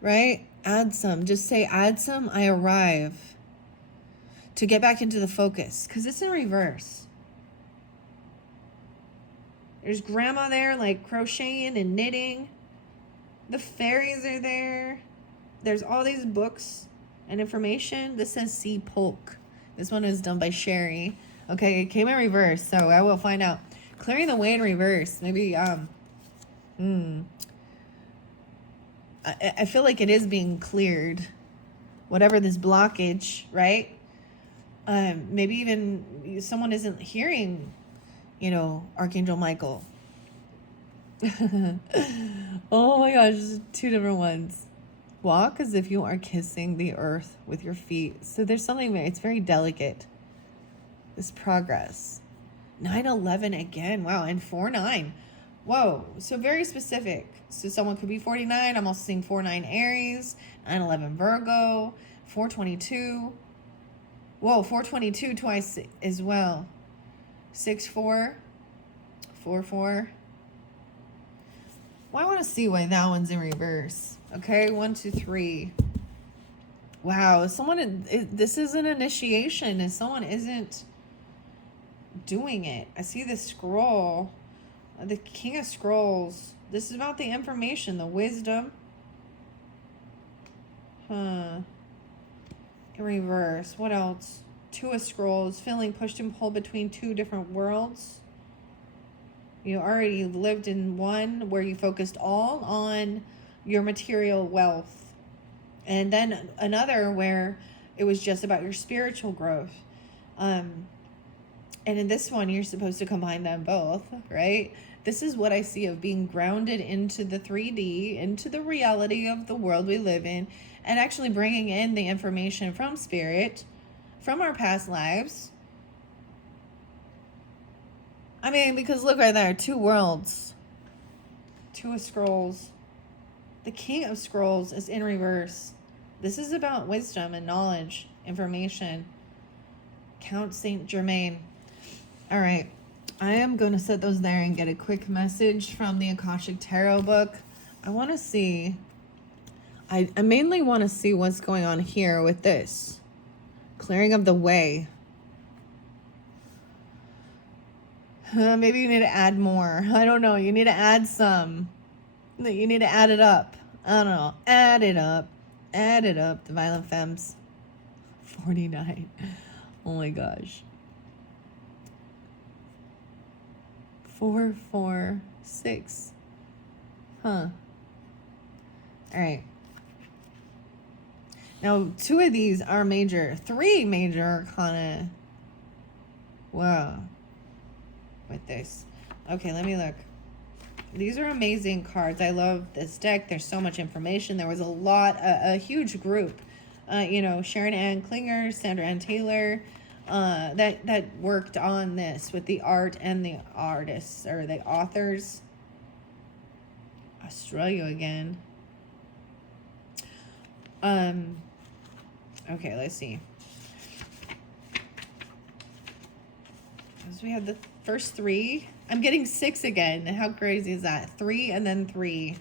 Right? Add some. Just say, add some, I arrive. To get back into the focus. Because it's in reverse. There's grandma there, like crocheting and knitting. The fairies are there. There's all these books and information. This says See Polk. This one was done by Sherry. Okay, it came in reverse, so I will find out. Clearing the way in reverse. Maybe, I feel like it is being cleared. Whatever this blockage, right? Maybe even someone isn't hearing, you know, Archangel Michael. Oh my gosh, two different ones. Walk as if you are kissing the earth with your feet. So there's something, it's very delicate. This progress. 9-11 again. Wow, and 4-9. Whoa, so very specific. So someone could be 49. I'm also seeing 4-9 Aries, 9-11 Virgo, 422. Whoa, 422 twice as well. 6-4, 4-4. Well, I want to see why that one's in reverse. Okay, 1, 2, 3. Wow, this is an initiation and someone isn't doing it. I see the scroll, the King of Scrolls. This is about the information, the wisdom. In reverse. What else? 2 of Scrolls, feeling pushed and pulled between 2 different worlds. You already lived in one where you focused all on your material wealth. And then another where it was just about your spiritual growth. And in this one, you're supposed to combine them both, right? This is what I see of being grounded into the 3D, into the reality of the world we live in, and actually bringing in the information from spirit, from our past lives. I mean, because look right there, 2 worlds, 2 of Scrolls. The King of Scrolls is in reverse. This is about wisdom and knowledge, information. Count Saint Germain. All right, I am going to set those there and get a quick message from the Akashic Tarot book. I want to see, I mainly want to see what's going on here with this. Clearing of the way. Maybe you need to add more. I don't know. You need to add some. You need to add it up. I don't know. Add it up. Add it up. The Violent Femmes. 49. Oh my gosh. 4, 4, 6. Huh. All right. Now, 2 of these are major. 3 major arcana. Wow. With this. Okay, let me look. These are amazing cards. I love this deck. There's so much information. There was a huge group. You know, Sharon Ann Klinger, Sandra Ann Taylor, that worked on this with the art and the artists or the authors. Australia again. Okay, let's see. So we had the first 3. I'm getting 6 again. How crazy is that? 3 and then 3.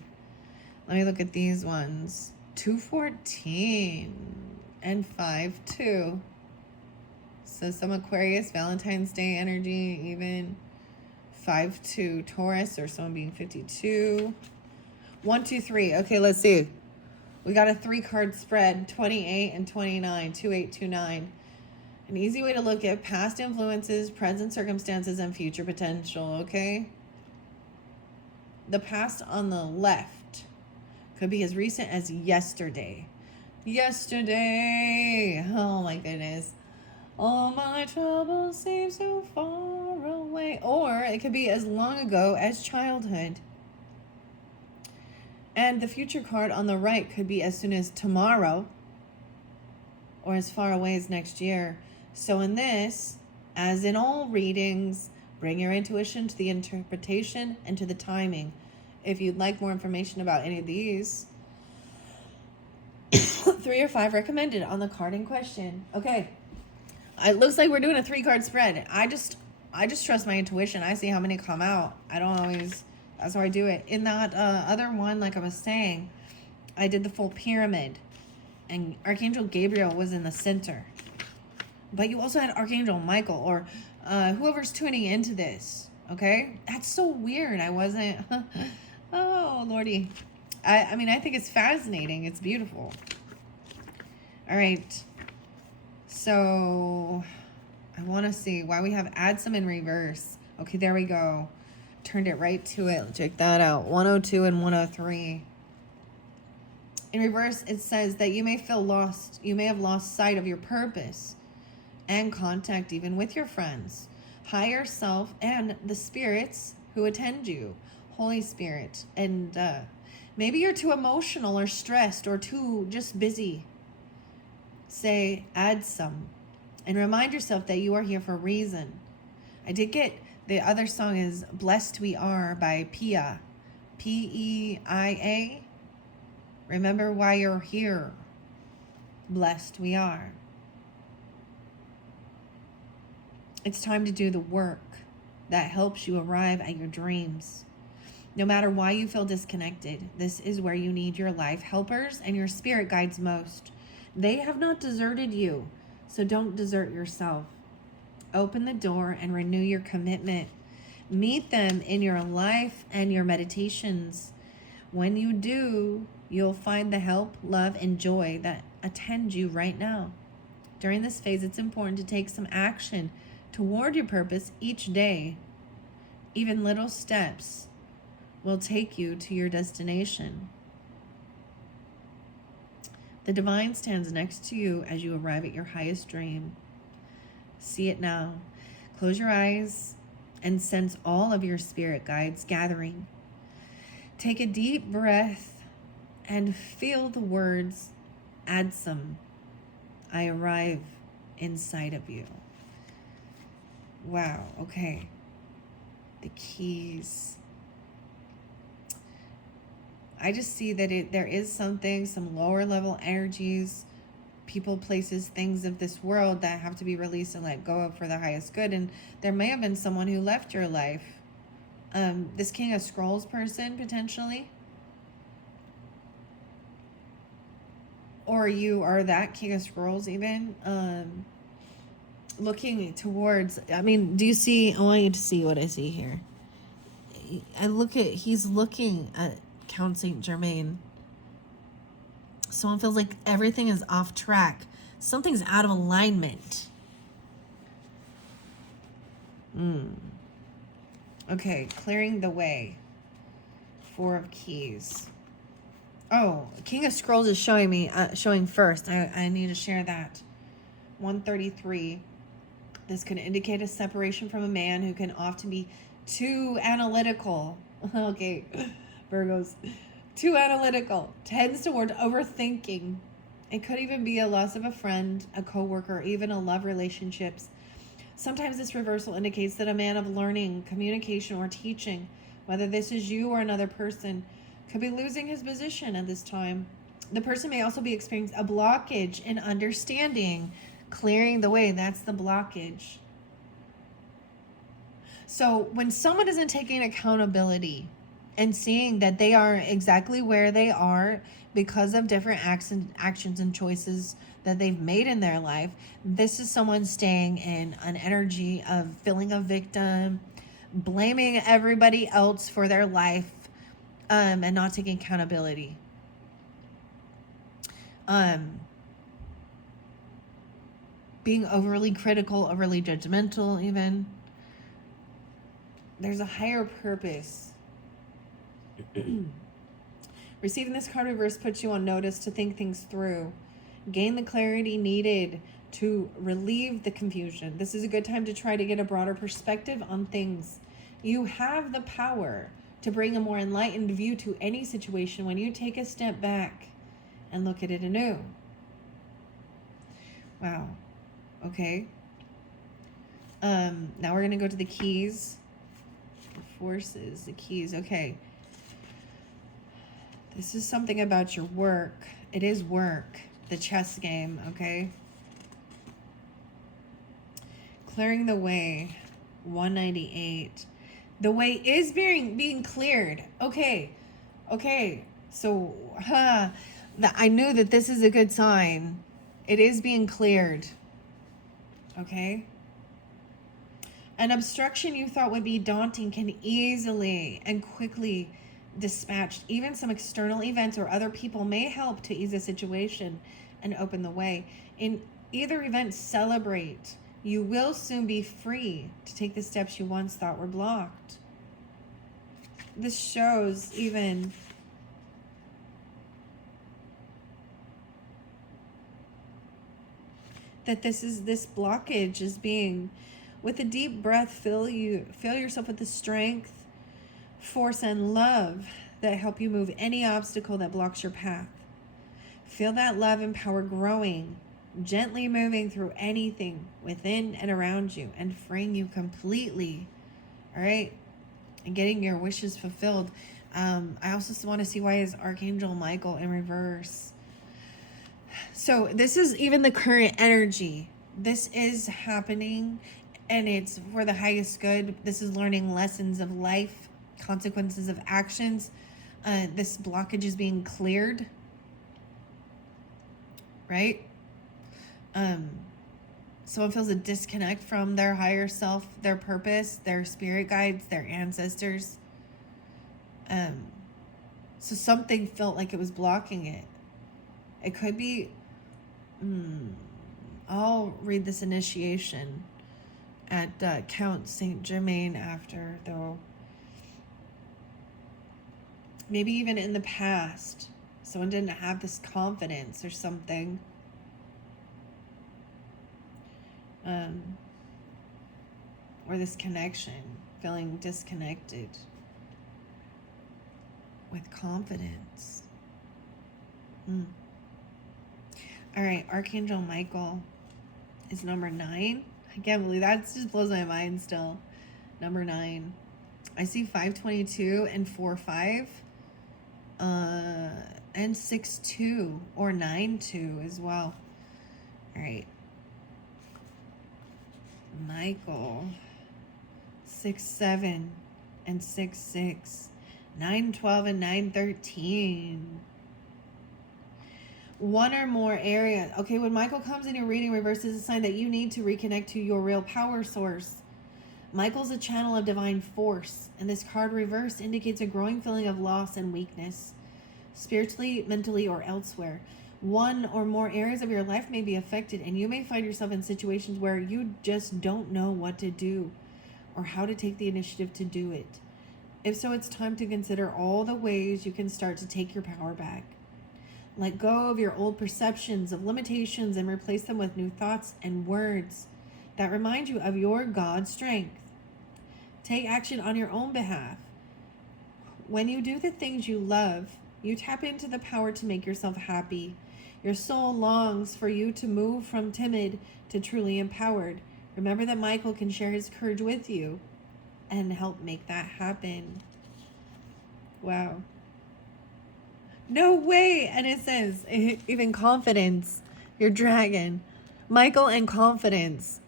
Let me look at these ones. 214 and 5-2. So some Aquarius, Valentine's Day energy, even 5-2 Taurus, or someone being 52. 1, 2, 3. Okay, let's see. We got a 3-card spread, 28 and 29, 2829. An easy way to look at past influences, present circumstances, and future potential, okay? The past on the left could be as recent as yesterday. Yesterday! Oh my goodness. All my troubles seem so far away. Or it could be as long ago as childhood. And the future card on the right could be as soon as tomorrow or as far away as next year. So in this, as in all readings, bring your intuition to the interpretation and to the timing. If you'd like more information about any of these, 3 or 5 recommended on the card in question. Okay. It looks like we're doing a 3-card spread. I just trust my intuition. I see how many come out. I don't always, that's how I do it. In that other one, like I was saying, I did the full pyramid, and Archangel Gabriel was in the center. But you also had Archangel Michael, or whoever's tuning into this, okay? That's so weird. I wasn't, oh, Lordy. I mean, I think it's fascinating. It's beautiful. All right. So I want to see why we have add some in reverse. Okay, there we go. Turned it right to it. Check that out. 102 and 103. In reverse, it says that you may feel lost. You may have lost sight of your purpose and contact even with your friends, higher self, and the spirits who attend you, Holy Spirit. And maybe you're too emotional or stressed or too just busy. Say, add some, and remind yourself that you are here for a reason. I did get, the other song is Blessed We Are by Pia, P-E-I-A. Remember why you're here. Blessed we are. It's time to do the work that helps you arrive at your dreams. No matter why you feel disconnected, this is where you need your life helpers and your spirit guides most. They have not deserted you, so don't desert yourself. Open the door and renew your commitment. Meet them in your life and your meditations. When you do, you'll find the help, love, and joy that attend you right now. During this phase, it's important to take some action toward your purpose each day. Even little steps will take you to your destination. The divine stands next to you as you arrive at your highest dream. See it now. Close your eyes and sense all of your spirit guides gathering. Take a deep breath and feel the words, add some. I arrive inside of you. Wow, okay. The keys. I just see that there is something, some lower level energies, people, places, things of this world that have to be released and let go of for the highest good. And there may have been someone who left your life. This King of Scrolls person, potentially. Or you are that King of Scrolls even. Looking towards, I mean, do you see, I want you to see what I see here. He's looking at Count Saint Germain. Someone feels like everything is off track. Something's out of alignment. Okay, clearing the way. 4 of Keys. Oh, King of Scrolls is showing me, showing first. I need to share that. 133. This could indicate a separation from a man who can often be too analytical. Okay, Virgos. Too analytical. Tends toward overthinking. It could even be a loss of a friend, a coworker, even a love relationships. Sometimes this reversal indicates that a man of learning, communication, or teaching, whether this is you or another person, Could be losing his position at this time. The person may also be experiencing a blockage in understanding, clearing the way. That's the blockage. So when someone isn't taking accountability and seeing that they are exactly where they are because of different actions and choices that they've made in their life, this is someone staying in an energy of feeling a victim, blaming everybody else for their life, and not taking accountability. Being overly critical, overly judgmental even. There's a higher purpose. Receiving this card reverse puts you on notice to think things through. Gain the clarity needed to relieve the confusion. This is a good time to try to get a broader perspective on things. You have the power to bring a more enlightened view to any situation when you take a step back and look at it anew. Wow. Okay. Now we're going to go to the keys. Forces, the keys. Okay. This is something about your work. It is work. The chess game, okay? Clearing the way. 198. The way is being cleared. Okay. Okay. So, I knew that this is a good sign. It is being cleared. Okay? An obstruction you thought would be daunting can easily and quickly dispatched. Even some external events or other people may help to ease the situation and open the way. In either event, celebrate. You will soon be free to take the steps you once thought were blocked. This shows even that this blockage is being, with a deep breath, fill yourself with the strength, force, and love that help you move any obstacle that blocks your path. Feel that love and power growing, gently moving through anything within and around you and freeing you completely. All right? And getting your wishes fulfilled. I also want to see, why is Archangel Michael in reverse? So this is even the current energy. This is happening, and it's for the highest good. This is learning lessons of life, consequences of actions. This blockage is being cleared, right? Someone feels a disconnect from their higher self, their purpose, their spirit guides, their ancestors. So something felt like it was blocking it. It could be, I'll read this initiation at Count Saint Germain after, though. Maybe even in the past, someone didn't have this confidence or something. Or this connection, feeling disconnected with confidence. All right, Archangel Michael is number 9. I can't believe that just blows my mind still. Number 9. I see 522 and 45, and 62 or 92 as well. All right. Michael, 6-7 and 6-6, 9-12 and 9-13. One or more areas. Okay, when Michael comes in your reading, reverse is a sign that you need to reconnect to your real power source. Michael's a channel of divine force, and this card reverse indicates a growing feeling of loss and weakness, spiritually, mentally, or elsewhere. One or more areas of your life may be affected, and you may find yourself in situations where you just don't know what to do or how to take the initiative to do it. If so, it's time to consider all the ways you can start to take your power back. Let go of your old perceptions of limitations and replace them with new thoughts and words that remind you of your God strength. Take action on your own behalf. When you do the things you love, you tap into the power to make yourself happy. Your soul longs for you to move from timid to truly empowered. Remember that Michael can share his courage with you and help make that happen. Wow. No way. And it says, even confidence, your dragon. Michael and confidence,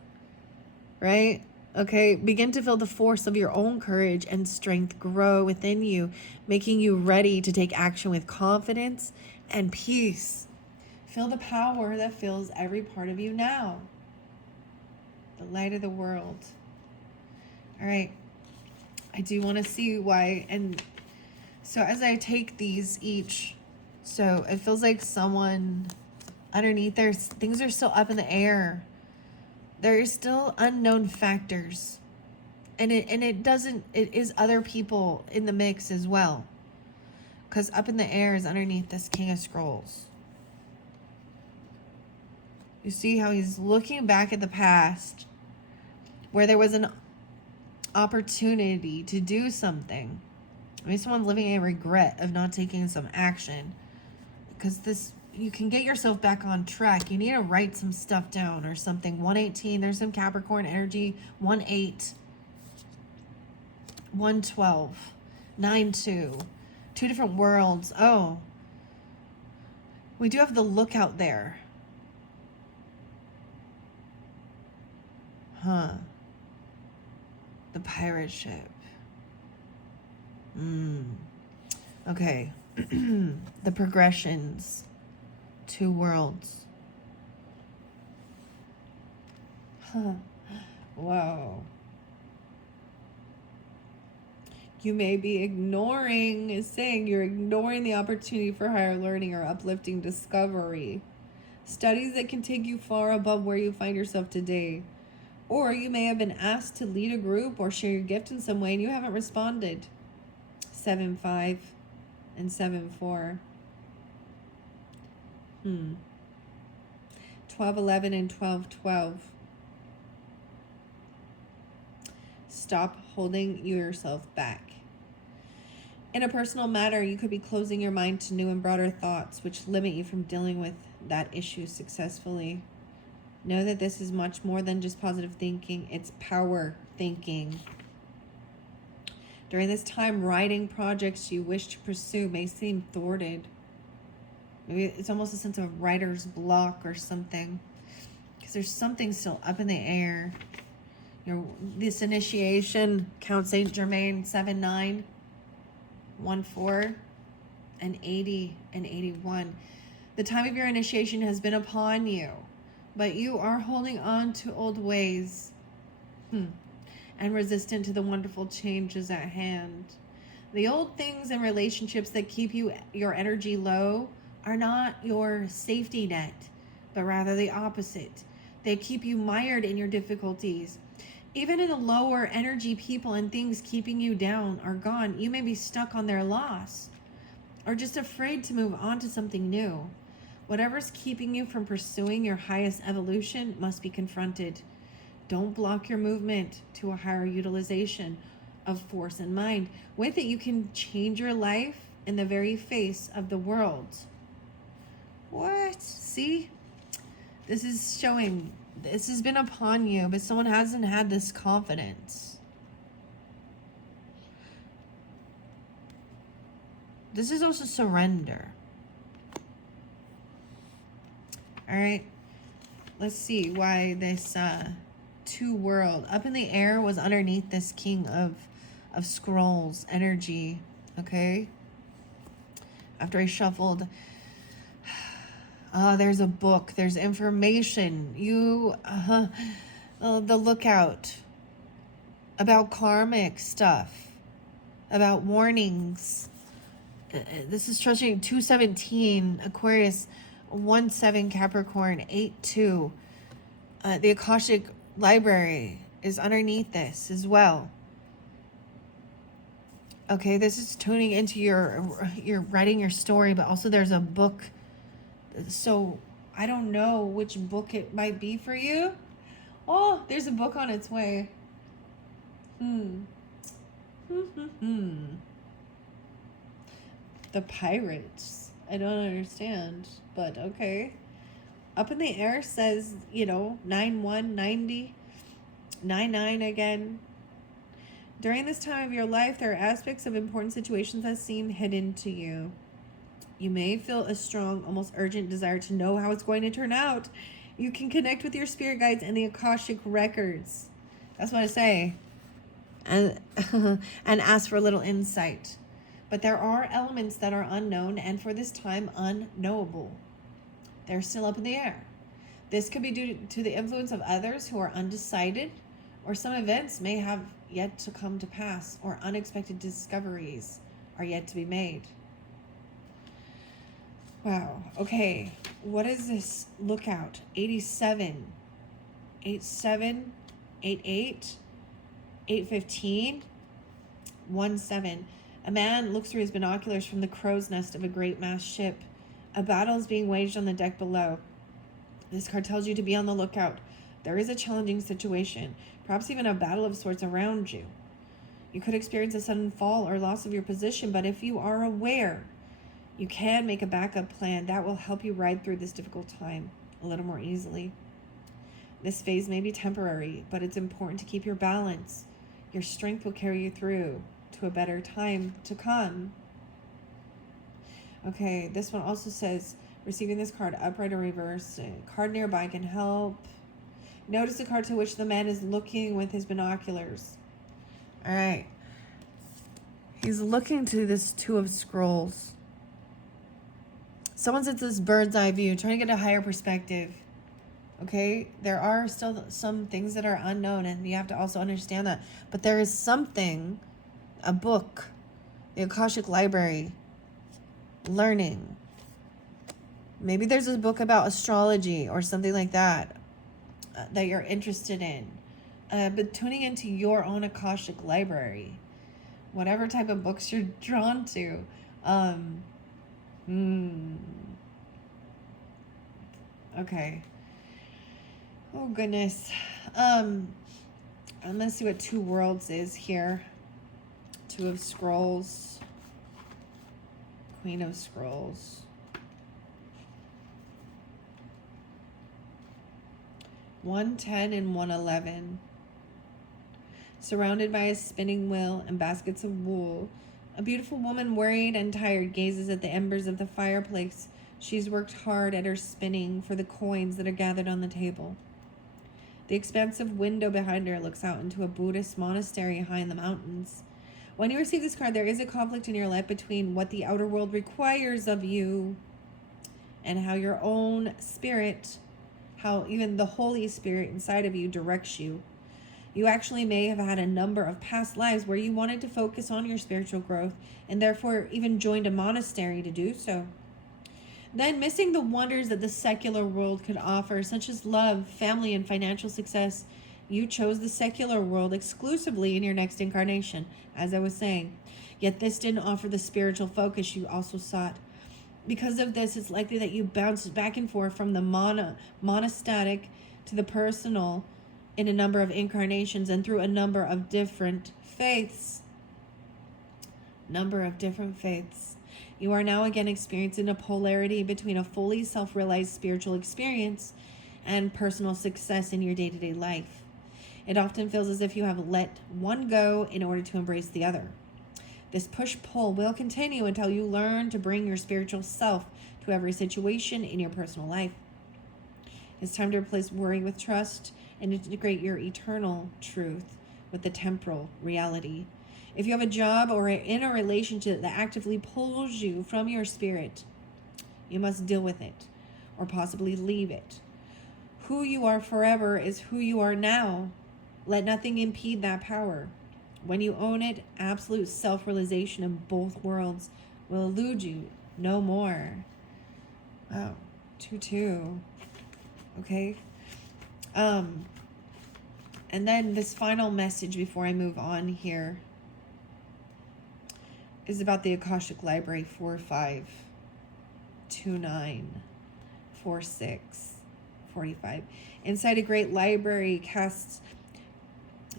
right? Okay, begin to feel the force of your own courage and strength grow within you, making you ready to take action with confidence and peace. Feel the power that fills every part of you now. The light of the world. All right. I do want to see why. And so as I take these each, so it feels like someone underneath there, things are still up in the air. There are still unknown factors. And it is other people in the mix as well. Because up in the air is underneath this King of Scrolls. You see how he's looking back at the past where there was an opportunity to do something. Maybe someone's living in regret of not taking some action. Because you can get yourself back on track. You need to write some stuff down or something. 118, there's some Capricorn energy. 1-8. 1-12. 9-2. Two different worlds. Oh. We do have the lookout there. Huh. The pirate ship. Okay. The progressions. Two worlds. Huh. Whoa. You may be is saying you're ignoring the opportunity for higher learning or uplifting discovery. Studies that can take you far above where you find yourself today. Or you may have been asked to lead a group or share your gift in some way and you haven't responded. 7-5 and 7-4. 12-11 and 12-12. Stop holding yourself back. In a personal matter, you could be closing your mind to new and broader thoughts which limit you from dealing with that issue successfully. Know that this is much more than just positive thinking. It's power thinking. During this time, writing projects you wish to pursue may seem thwarted. Maybe it's almost a sense of writer's block or something. Because there's something still up in the air. This initiation, Count Saint Germain, 7-9, 1-4, and 80 and 81. The time of your initiation has been upon you, but you are holding on to old ways and resistant to the wonderful changes at hand. The old things and relationships that keep your energy low are not your safety net, but rather the opposite. They keep you mired in your difficulties. Even in the lower energy, people and things keeping you down are gone. You may be stuck on their loss or just afraid to move on to something new. Whatever's keeping you from pursuing your highest evolution must be confronted. Don't block your movement to a higher utilization of force and mind. With it, you can change your life in the very face of the world. What? See? This is showing this has been upon you, but someone hasn't had this confidence. This is also surrender. All right. Let's see why this two world up in the air was underneath this King of Scrolls energy. Okay. After I shuffled, there's a book. There's information. The lookout about karmic stuff, about warnings. This is trusting 217 Aquarius, 1-7 Capricorn, 8-2. The Akashic Library is underneath this as well. Okay, this is tuning into your writing your story, but also there's a book. So I don't know which book it might be for you. Oh, there's a book on its way. The pirates. I don't understand, but okay. Up in the air says, 9-1, 90, 9-9 again. During this time of your life, there are aspects of important situations that seem hidden to you. You may feel a strong, almost urgent desire to know how it's going to turn out. You can connect with your spirit guides and the Akashic records. That's what I say. And, and ask for a little insight. But there are elements that are unknown and for this time unknowable. They're still up in the air. This could be due to the influence of others who are undecided, or some events may have yet to come to pass, or unexpected discoveries are yet to be made. Wow. Okay. What is this lookout? 87, 87, 88, 815, 17. A man looks through his binoculars from the crow's nest of a great mass ship. A battle is being waged on the deck below. This card tells you to be on the lookout. There is a challenging situation, perhaps even a battle of sorts around you. You could experience a sudden fall or loss of your position, but if you are aware, you can make a backup plan that will help you ride through this difficult time a little more easily. This phase may be temporary, but it's important to keep your balance. Your strength will carry you through to a better time to come. Okay, this one also says, receiving this card upright or reversed. A card nearby can help. Notice the card to which the man is looking with his binoculars. All right. He's looking to this Two of Scrolls. Someone says this bird's eye view, trying to get a higher perspective. Okay, there are still some things that are unknown, and you have to also understand that. But there is something, a book, the Akashic Library, learning. Maybe there's a book about astrology or something like that that you're interested in. But tuning into your own Akashic Library, whatever type of books you're drawn to. Okay. Oh, goodness. I'm going to see what Two Worlds is here. Two of Scrolls. Queen of Scrolls. 110 and 111. Surrounded by a spinning wheel and baskets of wool, a beautiful woman, worried and tired, gazes at the embers of the fireplace. She's worked hard at her spinning for the coins that are gathered on the table. The expansive window behind her looks out into a Buddhist monastery high in the mountains. When you receive this card, there is a conflict in your life between what the outer world requires of you and how your own spirit, how even the Holy Spirit inside of you directs you. You actually may have had a number of past lives where you wanted to focus on your spiritual growth and therefore even joined a monastery to do so. Then, missing the wonders that the secular world could offer, such as love, family, and financial success, you chose the secular world exclusively in your next incarnation, as I was saying. Yet this didn't offer the spiritual focus you also sought. Because of this, it's likely that you bounced back and forth from the monastic to the personal in a number of incarnations and through a number of different faiths. You are now again experiencing a polarity between a fully self-realized spiritual experience and personal success in your day-to-day life. It often feels as if you have let one go in order to embrace the other. This push-pull will continue until you learn to bring your spiritual self to every situation in your personal life. It's time to replace worry with trust and integrate your eternal truth with the temporal reality. If you have a job or are in a relationship that actively pulls you from your spirit, you must deal with it or possibly leave it. Who you are forever is who you are now. Let nothing impede that power. When you own it, absolute self-realization in both worlds will elude you no more. Wow, 2-2. Okay. And then this final message before I move on here is about the Akashic Library 45294645. Inside a great library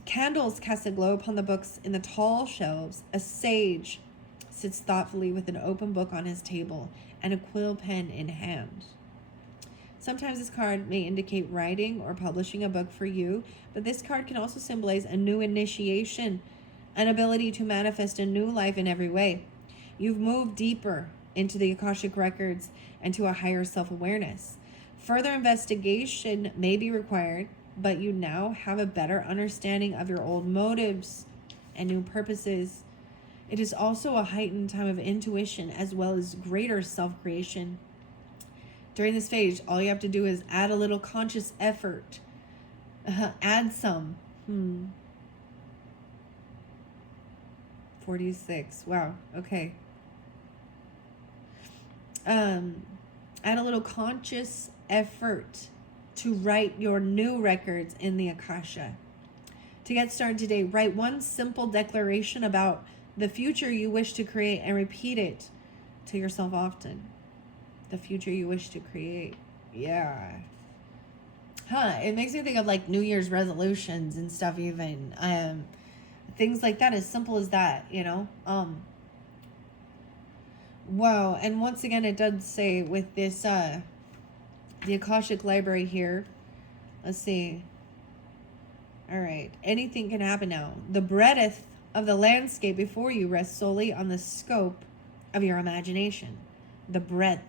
candles cast a glow upon the books in the tall shelves. A sage sits thoughtfully with an open book on his table and a quill pen in hand. Sometimes this card may indicate writing or publishing a book for you, but this card can also symbolize a new initiation, an ability to manifest a new life in every way. You've moved deeper into the Akashic records and to a higher self-awareness. Further investigation may be required, but you now have a better understanding of your old motives and new purposes. It is also a heightened time of intuition as well as greater self-creation. During this phase, all you have to do is add a little conscious effort. Add some. 46. Wow. Okay. Add a little conscious effort to write your new records in the Akasha. To get started today, write one simple declaration about the future you wish to create and repeat it to yourself often. The future you wish to create. Yeah. It makes me think of like New Year's resolutions and stuff even. Things like that, as simple as that, you know? Wow. And once again, it does say with this, the Akashic Library here. Let's see. All right. Anything can happen now. The breadth of the landscape before you rests solely on the scope of your imagination. The breadth.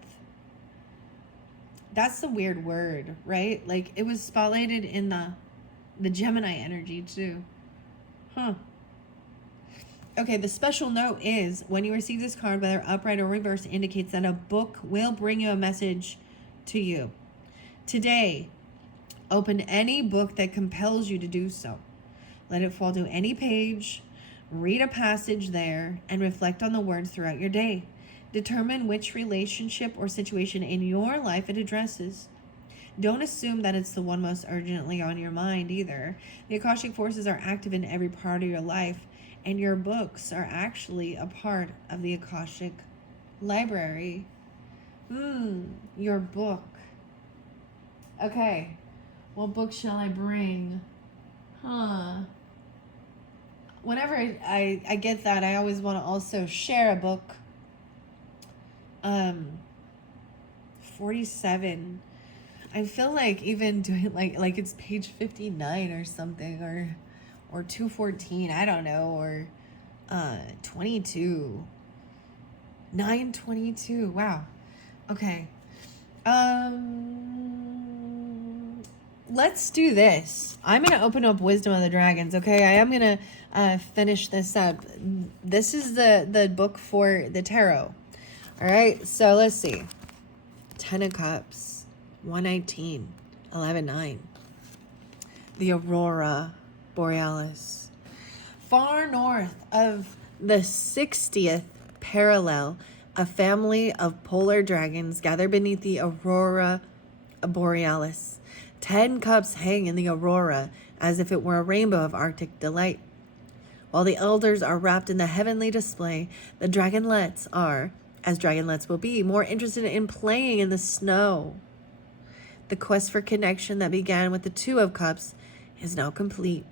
That's the weird word, right? Like, it was spotlighted in the Gemini energy too. Okay, the special note is when you receive this card, whether upright or reverse, indicates that a book will bring you a message to you. Today, open any book that compels you to do so. Let it fall to any page, read a passage there, and reflect on the words throughout your day. Determine which relationship or situation in your life it addresses. Don't assume that it's the one most urgently on your mind either. The Akashic forces are active in every part of your life, and your books are actually a part of the Akashic Library. Your book. Okay. What book shall I bring? Whenever I get that, I always want to also share a book. 47. I feel like even doing like it's page 59 or something, or 214, I don't know, or 22. 922. Wow. Okay. Let's do this. I'm going to open up Wisdom of the Dragons, okay? I am going to finish this up. This is the book for the tarot. All right, so let's see. 10 of Cups, 119, 11-9. The Aurora Borealis. Far north of the 60th parallel, a family of polar dragons gather beneath the Aurora Borealis. 10 cups hang in the aurora as if it were a rainbow of Arctic delight. While the elders are wrapped in the heavenly display, the dragonlets are, as dragonlets will be, more interested in playing in the snow. The quest for connection that began with the Two of Cups is now complete.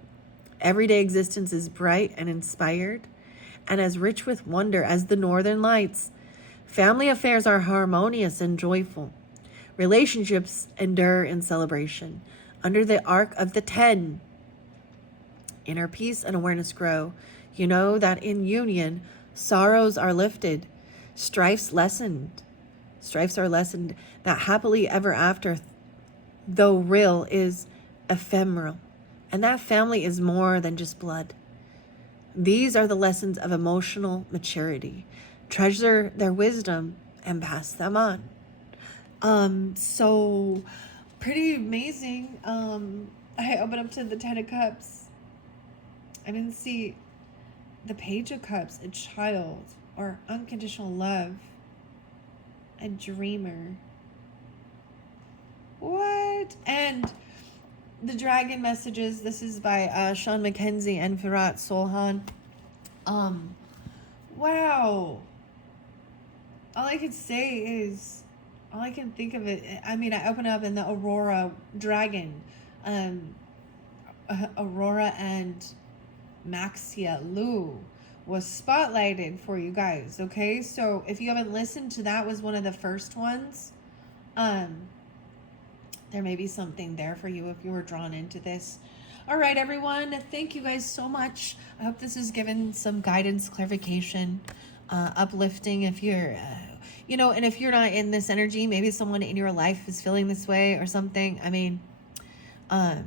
Everyday existence is bright and inspired, and as rich with wonder as the northern lights. Family affairs are harmonious and joyful. Relationships endure in celebration. Under the arc of the 10, inner peace and awareness grow. You know that in union, sorrows are lifted, strifes are lessened, that happily ever after, though real, is ephemeral. And that family is more than just blood. These are the lessons of emotional maturity. Treasure their wisdom and pass them on. So pretty amazing. I opened up to the 10 of Cups. I didn't see the Page of Cups, a child or unconditional love, a dreamer. What? And the dragon messages. This is by Sean McKenzie and Firat Solhan. Wow. All I could say is, all I can think of it, I mean, I open up in the Aurora dragon, Aurora and Maxia Lu was spotlighted for you guys, okay? So if you haven't listened to that, was one of the first ones. There may be something there for you if you were drawn into this. All right, everyone. Thank you guys so much. I hope this has given some guidance, clarification, uplifting if you're you know, and if you're not in this energy, maybe someone in your life is feeling this way or something. I mean, I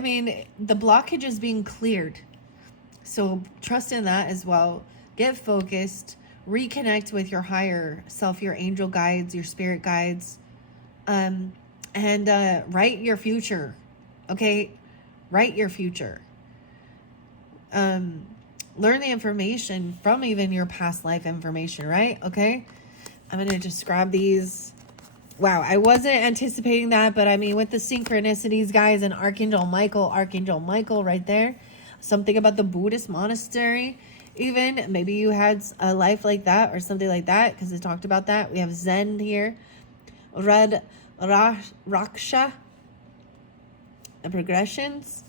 mean, the blockage is being cleared. So trust in that as well. Get focused, reconnect with your higher self, your angel guides, your spirit guides, and write your future. Okay? Write your future. Learn the information from even your past life information, right? Okay? I'm going to just grab these. Wow, I wasn't anticipating that, but I mean, with the synchronicities, guys, and Archangel Michael right there. Something about the Buddhist monastery, even. Maybe you had a life like that or something like that, because it talked about that. We have Zen here. Red Raksha. The progressions.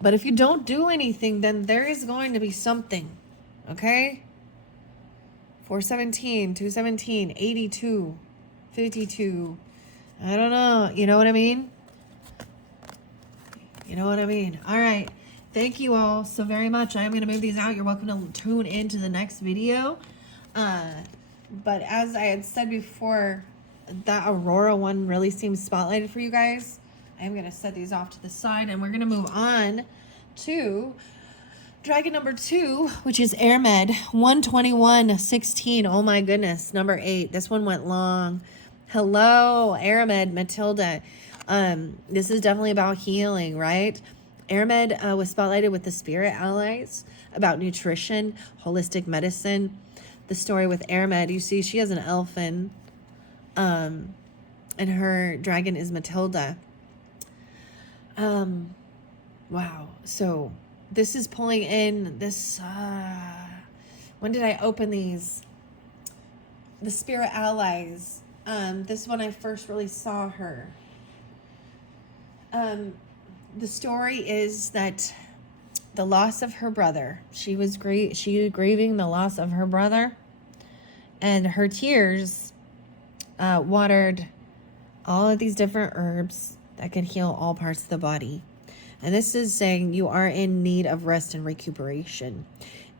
But if you don't do anything, then there is going to be something. Okay? 417, 217, 82, 52. I don't know. You know what I mean? You know what I mean? All right. Thank you all so very much. I am going to move these out. You're welcome to tune into the next video. But as I had said before, that Aurora one really seems spotlighted for you guys. I'm going to set these off to the side, and we're going to move on to dragon number 2, which is Airmed 12116. Oh my goodness. Number 8. This one went long. Hello, Airmed, Matilda. This is definitely about healing, right? Airmed was spotlighted with the spirit allies about nutrition, holistic medicine. The story with Airmed, you see, she has an elfin, and her dragon is Matilda. Wow. So this is pulling in this, when did I open these? The spirit allies. This one I first really saw her. The story is that the loss of her brother, she was grieving the loss of her brother, and her tears watered all of these different herbs that could heal all parts of the body. And this is saying you are in need of rest and recuperation.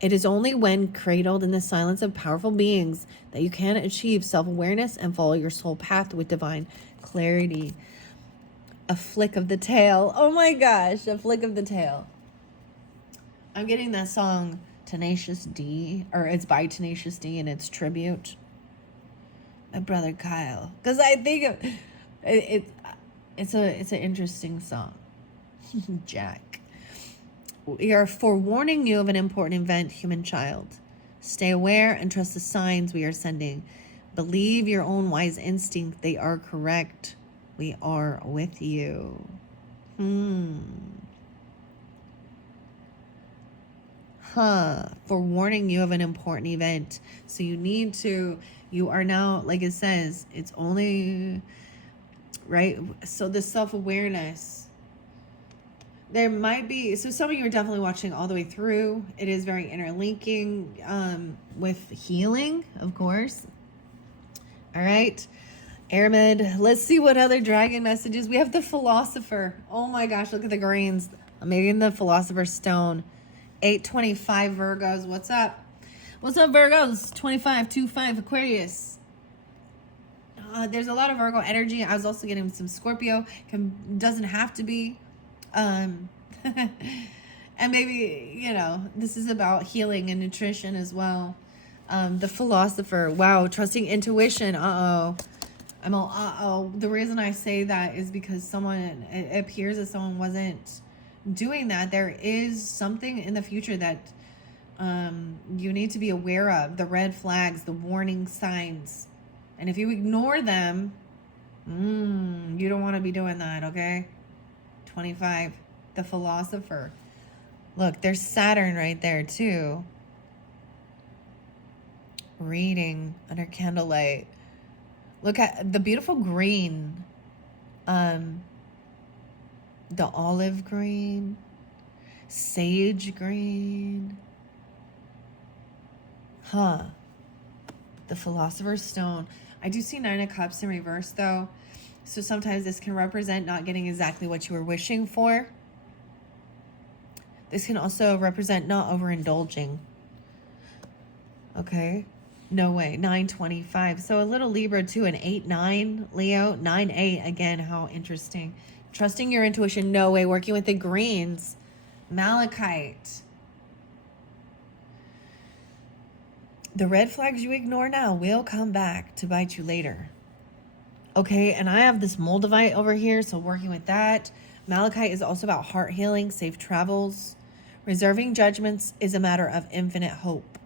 It is only when cradled in the silence of powerful beings that you can achieve self-awareness and follow your soul path with divine clarity. A flick of the tail. Oh my gosh, a flick of the tail. I'm getting that song Tenacious D, or it's by Tenacious D, and it's tribute. My brother Kyle. Because I think it's an interesting song. Jack. We are forewarning you of an important event, human child. Stay aware and trust the signs we are sending. Believe your own wise instinct. They are correct. We are with you. Forewarning you of an important event. So you are now, like it says, it's only, right? So the self-awareness. There might be, so some of you are definitely watching all the way through. It is very interlinking with healing, of course. All right. Airmed, let's see what other dragon messages. We have the Philosopher. Oh my gosh, look at the greens. I'm making the Philosopher's Stone. 825 Virgos. What's up? What's up, Virgos? 2525 Aquarius. There's a lot of Virgo energy. I was also getting some Scorpio. Doesn't have to be. And maybe, you know, this is about healing and nutrition as well. The Philosopher. Wow, trusting intuition. I'm all, the reason I say that is because it appears that someone wasn't doing that. There is something in the future that you need to be aware of. The red flags, the warning signs. And if you ignore them, you don't want to be doing that, okay? 25, the Philosopher. Look, there's Saturn right there too. Reading under candlelight. Look at the beautiful green. The olive green. Sage green. The Philosopher's Stone. I do see 9 of Cups in reverse though. So sometimes this can represent not getting exactly what you were wishing for. This can also represent not overindulging. Okay. No way. 925. So a little Libra too. An 8-9 Leo. 9-8. Again, how interesting. Trusting your intuition. No way. Working with the greens. Malachite. The red flags you ignore now will come back to bite you later. Okay, and I have this Moldavite over here, so working with that. Malachite is also about heart healing, safe travels. Reserving judgments is a matter of infinite hope.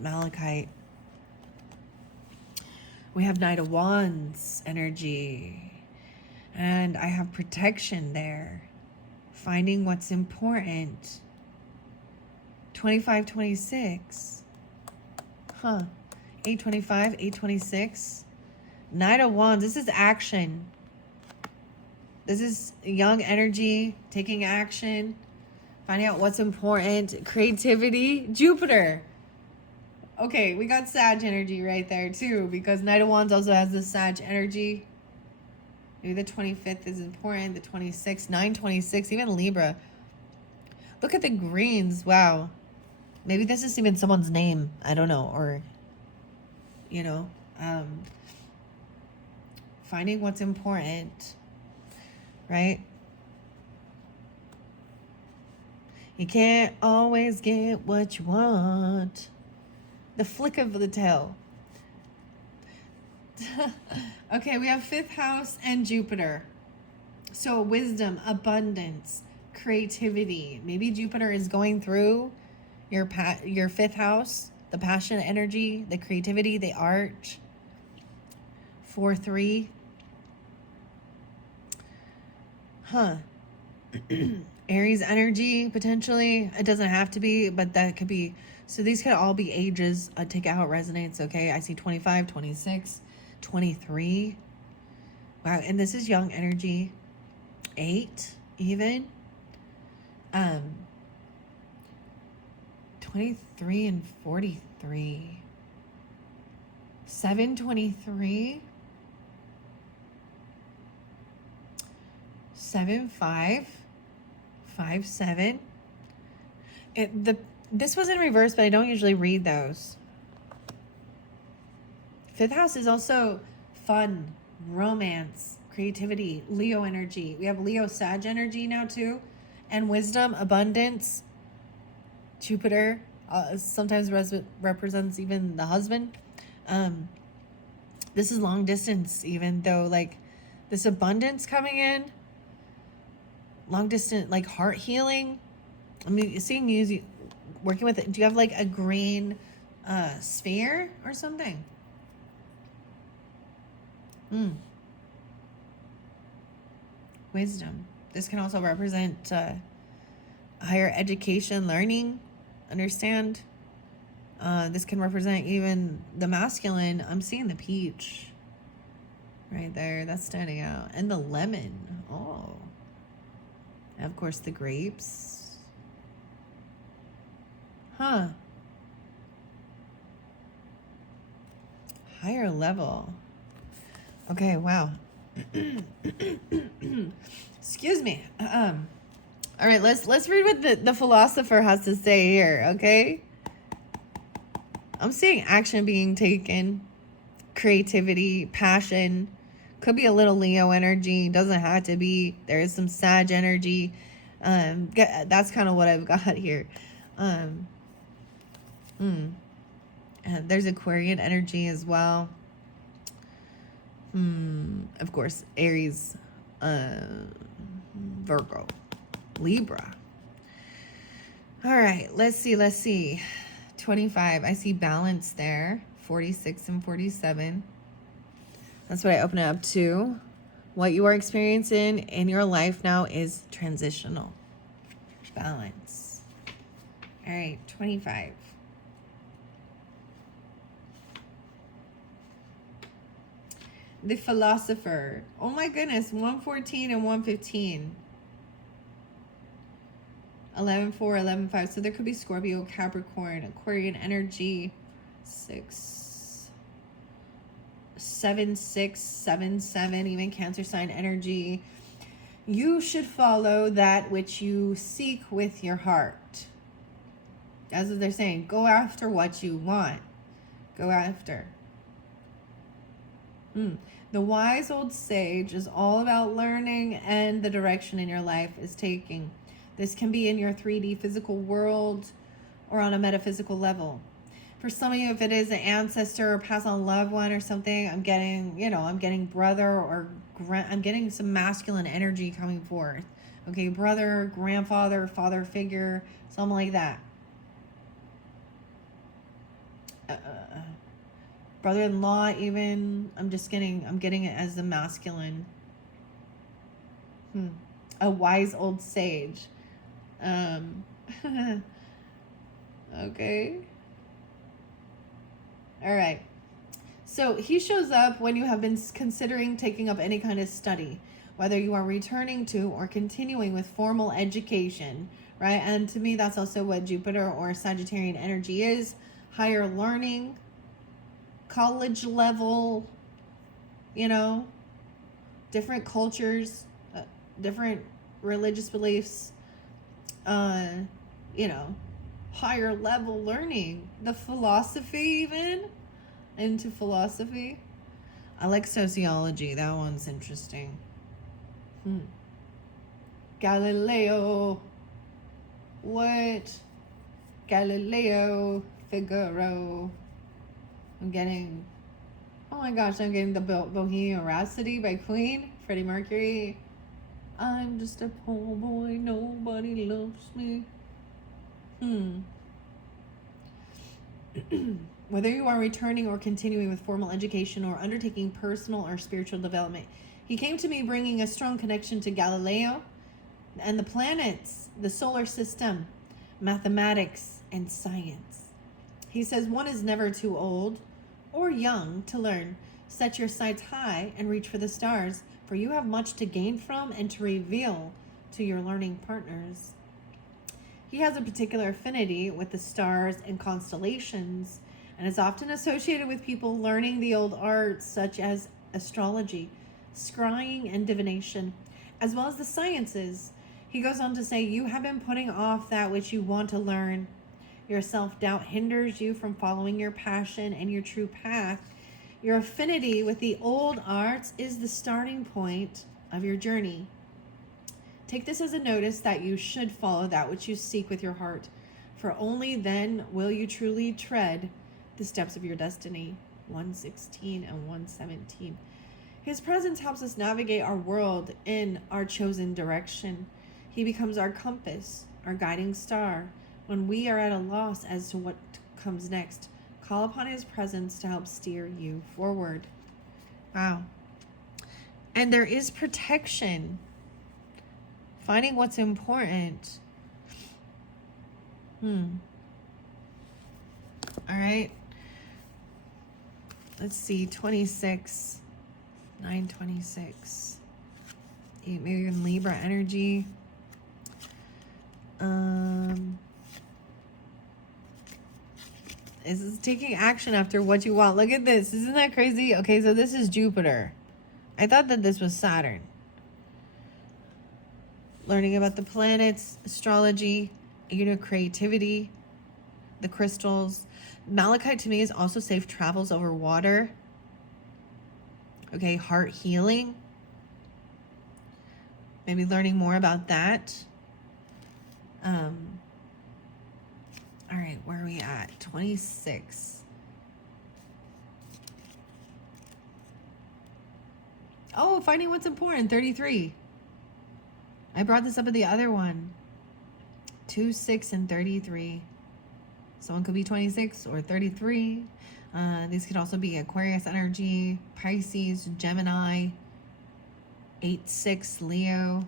Malachite. We have Knight of Wands energy. And I have protection there. Finding what's important. 25-26. Huh. 825, 826. Knight of Wands. This is action. This is young energy, taking action, finding out what's important, creativity, Jupiter. Okay, we got Sag energy right there too, because Knight of Wands also has the Sag energy. Maybe the 25th is important, the 26th, 926, even Libra. Look at the greens, wow. Maybe this is even someone's name, I don't know, or, you know, finding what's important, right? You can't always get what you want. The flick of the tail. Okay, we have 5th house and Jupiter. So wisdom, abundance, creativity. Maybe Jupiter is going through your 5th house, the passion energy, the creativity, the art. 4-3. Huh. Aries energy, potentially. It doesn't have to be, but that could be. So these could all be ages. Take out how it resonates, okay? I see 25, 26, 23. Wow, and this is young energy. 8, even. 23 and 43. 723. 7-5. 5-7. This was in reverse, but I don't usually read those. 5th house is also fun, romance, creativity, Leo energy. We have Leo Sag energy now too. And wisdom, abundance, Jupiter sometimes represents even the husband. This is long distance, even though like this abundance coming in. Long distance, like heart healing. I mean, seeing you working with it. Do you have like a green sphere or something? Wisdom. This can also represent higher education, learning, understand. This can represent even the masculine. I'm seeing the peach right there. That's standing out. And the lemon. Oh. And of course, the grapes. Huh. Higher level. Okay, wow. Excuse me. All right, let's read what the philosopher has to say here, okay? I'm seeing action being taken, creativity, passion. Could be a little Leo energy. Doesn't have to be. There is some Sag energy. That's kind of what I've got here. There's Aquarian energy as well. Of course, Aries, Virgo, Libra. All right, let's see. 25. I see balance there. 46 and 47. That's what I open it up to. What you are experiencing in your life now is transitional. Balance. All right, 25. The philosopher. Oh my goodness, 114 and 115. 11-4, 11-5. So there could be Scorpio, Capricorn, Aquarian energy. 6, 7-6, 7-7, even Cancer sign energy. You should follow that which you seek with your heart. That's what they're saying. Go after what you want. Go after. The wise old sage is all about learning and the direction in your life is taking. This can be in your 3D physical world or on a metaphysical level. For some of you, if it is an ancestor or past on loved one or something, I'm getting brother or I'm getting some masculine energy coming forth. Okay, brother, grandfather, father figure, something like that. Brother-in-law even. I'm getting it as the masculine. A wise old sage. Okay. All right. So he shows up when you have been considering taking up any kind of study, whether you are returning to or continuing with formal education, right? And to me, that's also what Jupiter or Sagittarian energy is. Higher learning, college level, different cultures, different religious beliefs, higher level learning, the philosophy, even into philosophy. I like sociology. That one's interesting. Galileo. What? Galileo Figaro. I'm getting the Bohemian Rhapsody by Queen, Freddie Mercury. I'm just a poor boy, nobody loves me. Whether you are returning or continuing with formal education or undertaking personal or spiritual development, he came to me bringing a strong connection to Galileo and the planets, the solar system, mathematics, and science. He says one is never too old or young to learn. Set your sights high and reach for the stars, for you have much to gain from and to reveal to your learning partners. He has a particular affinity with the stars and constellations and is often associated with people learning the old arts such as astrology, scrying, and divination, as well as the sciences. He goes on to say, you have been putting off that which you want to learn. Your self-doubt hinders you from following your passion and your true path. Your affinity with the old arts is the starting point of your journey. Take this as a notice that you should follow that which you seek with your heart, for only then will you truly tread the steps of your destiny. 116 and 117. His presence helps us navigate our world in our chosen direction. He becomes our compass, our guiding star. When we are at a loss as to what comes next, call upon his presence to help steer you forward. Wow. And there is protection. Finding what's important. All right. Let's see. 26. 926. Maybe even Libra energy. This is taking action after what you want. Look at this. Isn't that crazy? Okay, so this is Jupiter. I thought that this was Saturn. Learning about the planets, astrology, creativity, the crystals. Malachite to me is also safe travels over water. Okay, heart healing. Maybe learning more about that. All right, where are we at? 26. Oh, finding what's important. 33. I brought this up at the other one. 2, 6, and 33. Someone could be 26 or 33. These could also be Aquarius energy, Pisces, Gemini, 8, 6, Leo.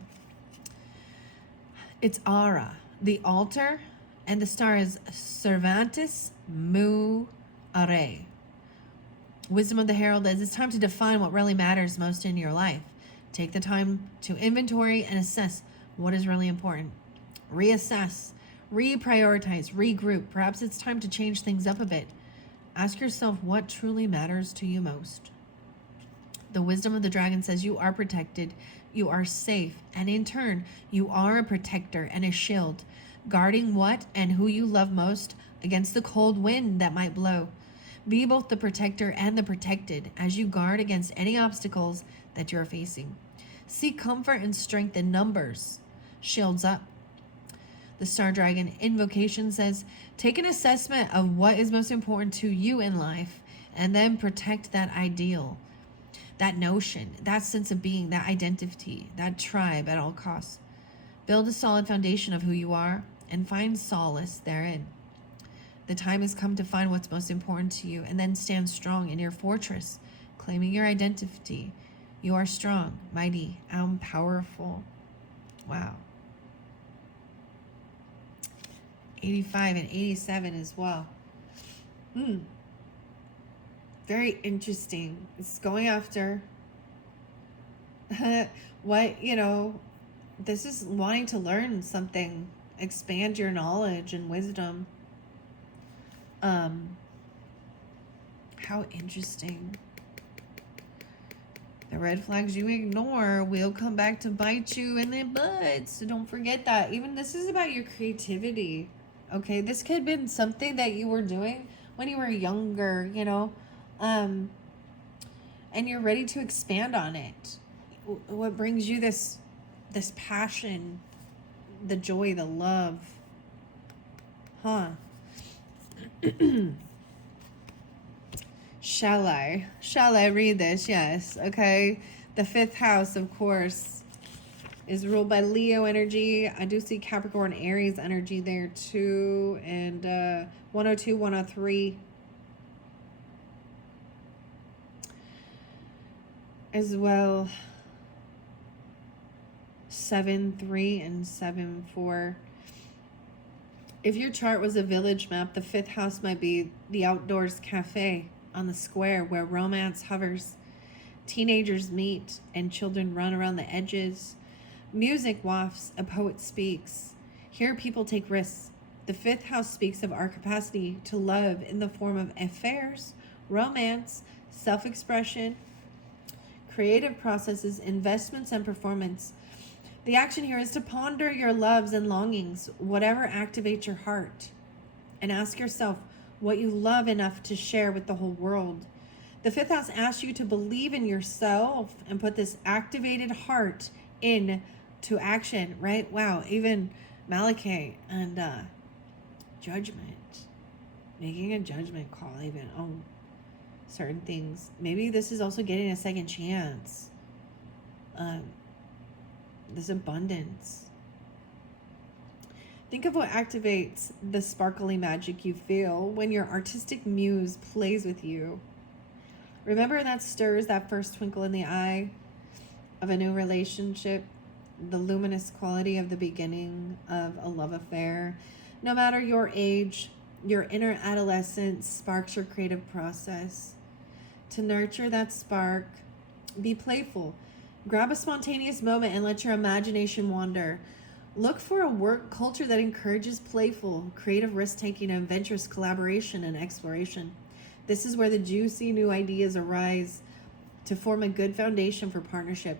It's Ara, the altar, and the star is Cervantes Mu Are. Wisdom of the Herald is it's time to define what really matters most in your life. Take the time to inventory and assess what is really important. Reassess, reprioritize, regroup. Perhaps it's time to change things up a bit. Ask yourself what truly matters to you most. The wisdom of the dragon says you are protected, you are safe, and in turn, you are a protector and a shield, guarding what and who you love most against the cold wind that might blow. Be both the protector and the protected as you guard against any obstacles that you're facing. Seek comfort and strength in numbers. Shields up. The Star Dragon invocation says, take an assessment of what is most important to you in life and then protect that ideal, that notion, that sense of being, that identity, that tribe at all costs. Build a solid foundation of who you are and find solace therein. The time has come to find what's most important to you and then stand strong in your fortress, claiming your identity. You are strong, mighty, and powerful. Wow. 85 and 87 as well. Very interesting. It's going after what, this is wanting to learn something, expand your knowledge and wisdom. How interesting. The red flags you ignore will come back to bite you in the butt. So don't forget that. Even this is about your creativity. Okay, this could have been something that you were doing when you were younger, and you're ready to expand on it. What brings you this passion, the joy, the love? Shall I read this? Yes. Okay. The 5th house, of course, is ruled by Leo energy. I do see Capricorn, Aries energy there too. And 102, 103 as well. 7-3 and 7-4. If your chart was a village map, the 5th house might be the outdoors cafe on the square where romance hovers. Teenagers meet and children run around the edges. Music wafts, a poet speaks. Here people take risks. The 5th house speaks of our capacity to love in the form of affairs, romance, self-expression, creative processes, investments, and performance. The action here is to ponder your loves and longings, whatever activates your heart, and ask yourself what you love enough to share with the whole world. The 5th house asks you to believe in yourself and put this activated heart into action, right? Wow, even Malachi and judgment, making a judgment call even on certain things. Maybe this is also getting a second chance. This abundance. Think of what activates the sparkly magic you feel when your artistic muse plays with you. Remember that stirs that first twinkle in the eye of a new relationship, the luminous quality of the beginning of a love affair. No matter your age, your inner adolescence sparks your creative process. To nurture that spark, be playful. Grab a spontaneous moment and let your imagination wander. Look for a work culture that encourages playful, creative risk-taking, and adventurous collaboration and exploration. This is where the juicy new ideas arise to form a good foundation for partnership.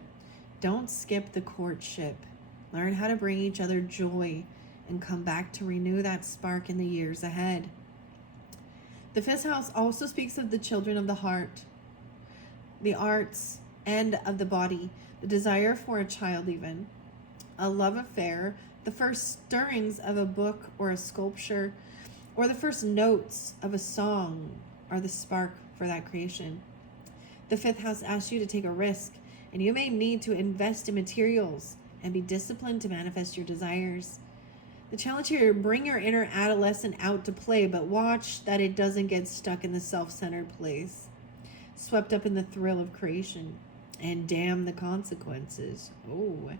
Don't skip the courtship. Learn how to bring each other joy and come back to renew that spark in the years ahead. The 5th house also speaks of the children of the heart, the arts, and of the body, the desire for a child even. A love affair, the first stirrings of a book or a sculpture, or the first notes of a song are the spark for that creation. The 5th house asks you to take a risk, and you may need to invest in materials and be disciplined to manifest your desires. The challenge here, bring your inner adolescent out to play, but watch that it doesn't get stuck in the self-centered place, swept up in the thrill of creation, and damn the consequences. Oh,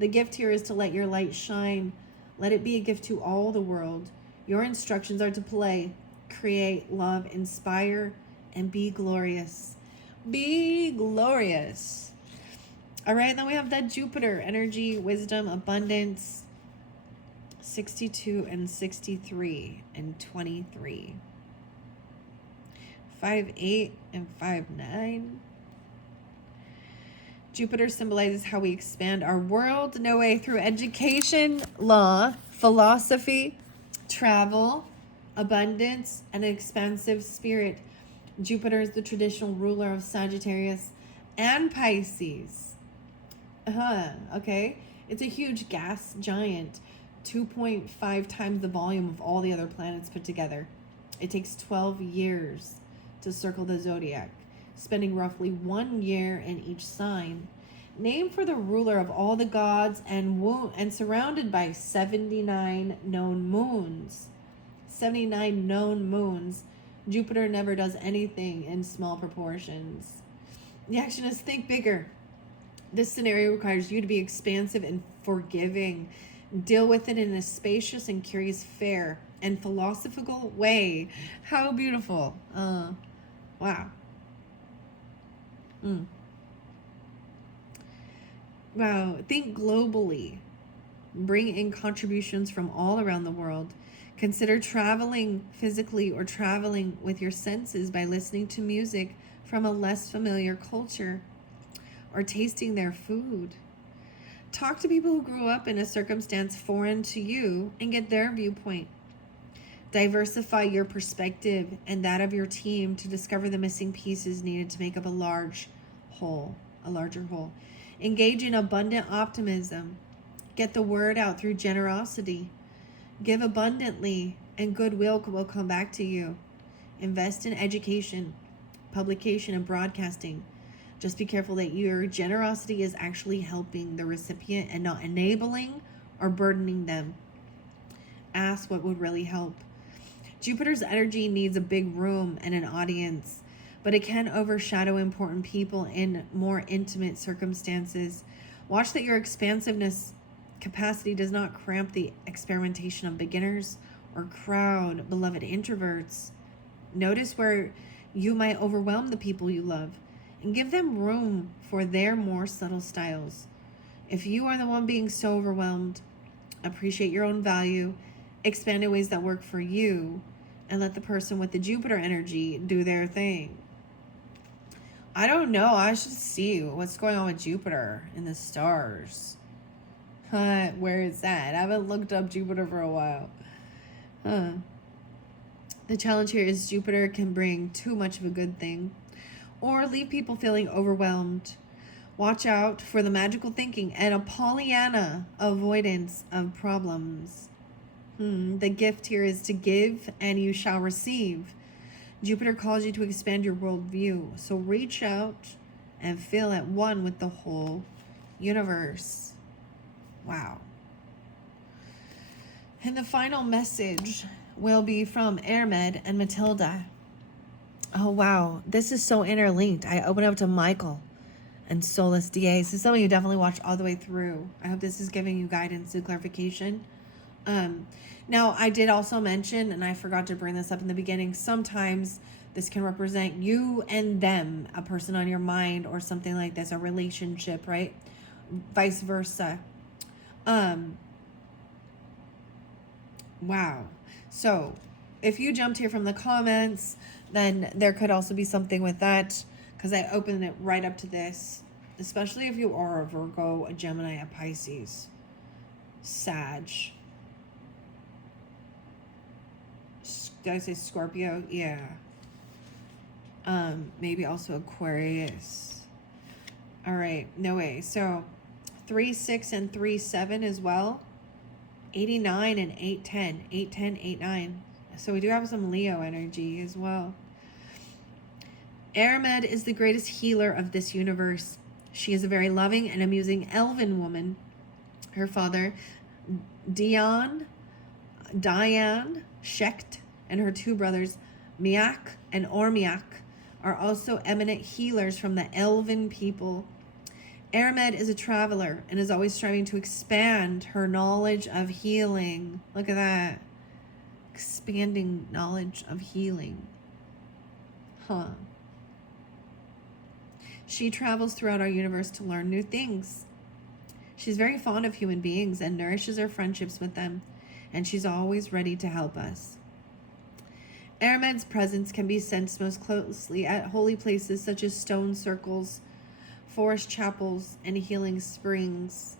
the gift here is to let your light shine. Let it be a gift to all the world. Your instructions are to play, create, love, inspire, and be glorious. Be glorious. All right, then we have that Jupiter, energy, wisdom, abundance, 62 and 63 and 23. 5-8 and 5-9. Jupiter symbolizes how we expand our world, no way, through education, law, philosophy, travel, abundance, and an expansive spirit. Jupiter is the traditional ruler of Sagittarius and Pisces. Okay. It's a huge gas giant, 2.5 times the volume of all the other planets put together. It takes 12 years to circle the zodiac, spending roughly 1 year in each sign. Named for the ruler of all the gods and surrounded by 79 known moons. 79 known moons. Jupiter never does anything in small proportions. The action is think bigger. This scenario requires you to be expansive and forgiving. Deal with it in a spacious and curious, fair, and philosophical way. How beautiful. Wow. Wow. Think globally. Bring in contributions from all around the world. Consider traveling physically or traveling with your senses by listening to music from a less familiar culture or tasting their food. Talk to people who grew up in a circumstance foreign to you and get their viewpoint. Diversify your perspective and that of your team to discover the missing pieces needed to make up a larger whole. Engage in abundant optimism. Get the word out through generosity. Give abundantly and goodwill will come back to you. Invest in education, publication, and broadcasting. Just be careful that your generosity is actually helping the recipient and not enabling or burdening them. Ask what would really help. Jupiter's energy needs a big room and an audience, but it can overshadow important people in more intimate circumstances. Watch that your expansiveness capacity does not cramp the experimentation of beginners or crowd beloved introverts. Notice where you might overwhelm the people you love and give them room for their more subtle styles. If you are the one being so overwhelmed, appreciate your own value, expand in ways that work for you, and let the person with the Jupiter energy do their thing. I don't know. I should see what's going on with Jupiter in the stars. Where is that? I haven't looked up Jupiter for a while. The challenge here is Jupiter can bring too much of a good thing or leave people feeling overwhelmed. Watch out for the magical thinking and a Pollyanna avoidance of problems. The gift here is to give and you shall receive. Jupiter calls you to expand your worldview. So reach out and feel at one with the whole universe. Wow. And the final message will be from Airmed and Matilda. Oh, wow. This is so interlinked. I open up to Michael and Solas DA. So some of you definitely watched all the way through. I hope this is giving you guidance and clarification. Now, I did also mention, and I forgot to bring this up in the beginning, sometimes this can represent you and them, a person on your mind or something like this, a relationship, right? Vice versa. Wow. So if you jumped here from the comments, then there could also be something with that, because I opened it right up to this, especially if you are a Virgo, a Gemini, a Pisces, Sag. Did I say Scorpio? Yeah. Maybe also Aquarius. All right. No way. So 3, 6, and 3, 7 as well. 89 and 8, 10. 8, 10, 8, 9. So we do have some Leo energy as well. Airmed is the greatest healer of this universe. She is a very loving and amusing elven woman. Her father, Diane, Shecht, and her 2 brothers, Miak and Ormiak, are also eminent healers from the elven people. Airmed is a traveler and is always striving to expand her knowledge of healing. Look at that. Expanding knowledge of healing. She travels throughout our universe to learn new things. She's very fond of human beings and nourishes her friendships with them, and she's always ready to help us. Airmed's presence can be sensed most closely at holy places such as stone circles forest chapels and healing springs.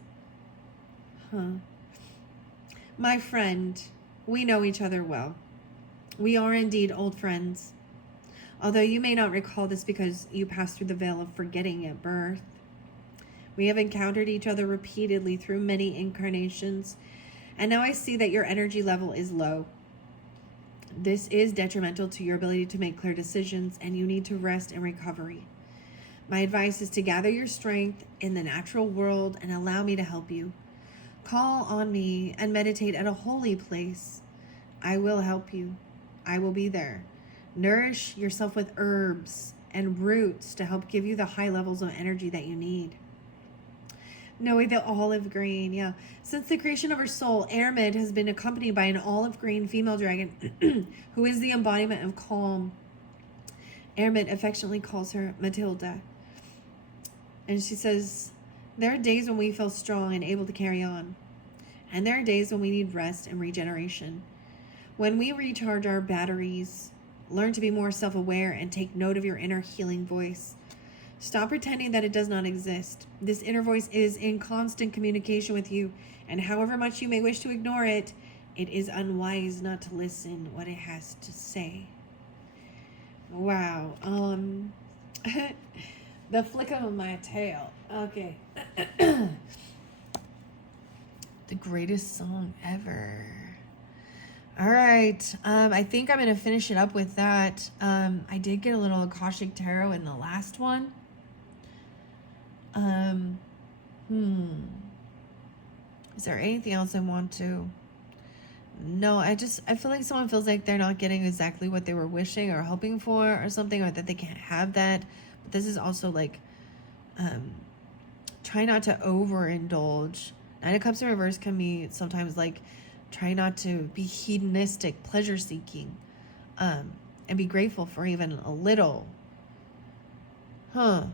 My friend, we know each other well. We are indeed old friends. Although you may not recall this because you passed through the veil of forgetting at birth. We have encountered each other repeatedly through many incarnations, and now I see that your energy level is low. This is detrimental to your ability to make clear decisions, and you need to rest and recovery. My advice is to gather your strength in the natural world and allow me to help you. Call on me and meditate at a holy place. I will help you. I will be there. Nourish yourself with herbs and roots to help give you the high levels of energy that you need. Noe the olive green, yeah. Since the creation of her soul, Airmed has been accompanied by an olive green female dragon who is the embodiment of calm. Airmed affectionately calls her Matilda. And she says, there are days when we feel strong and able to carry on. And there are days when we need rest and regeneration. When we recharge our batteries, learn to be more self-aware and take note of your inner healing voice. Stop pretending that it does not exist. This inner voice is in constant communication with you, and however much you may wish to ignore it, it is unwise not to listen what it has to say. Wow. The flick of my tail. Okay. The greatest song ever. All right. I think I'm going to finish it up with that. I did get a little Akashic Tarot in the last one. Is there anything else I want to? No, I feel like someone feels like they're not getting exactly what they were wishing or hoping for or something, or that they can't have that. But this is also like, try not to overindulge. Nine of Cups in reverse can be sometimes like, try not to be hedonistic, pleasure seeking, and be grateful for even a little. All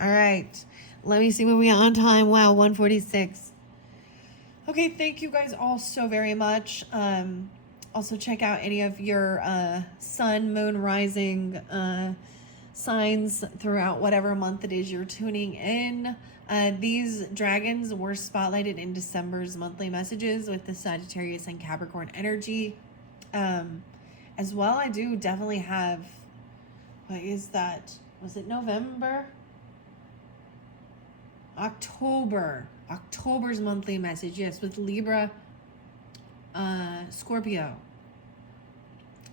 right. Let me see when we're on time. Wow, 1:46. Okay, thank you guys all so very much. Also check out any of your sun, moon, rising signs throughout whatever month it is you're tuning in. These dragons were spotlighted in December's monthly messages with the Sagittarius and Capricorn energy. As well, I do definitely have, what is that? Was it November? October's monthly message, yes, with Libra, Scorpio,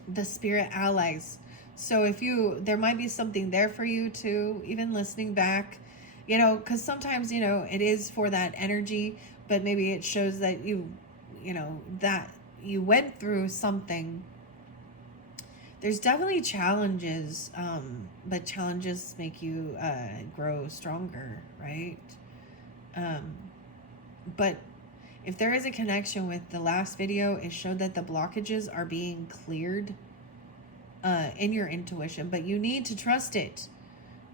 the spirit allies. So if there might be something there for you too, even listening back, because sometimes, it is for that energy, but maybe it shows that that you went through something. There's definitely challenges, but challenges make you grow stronger, right? But if there is a connection with the last video, it showed that the blockages are being cleared in your intuition, but you need to trust it,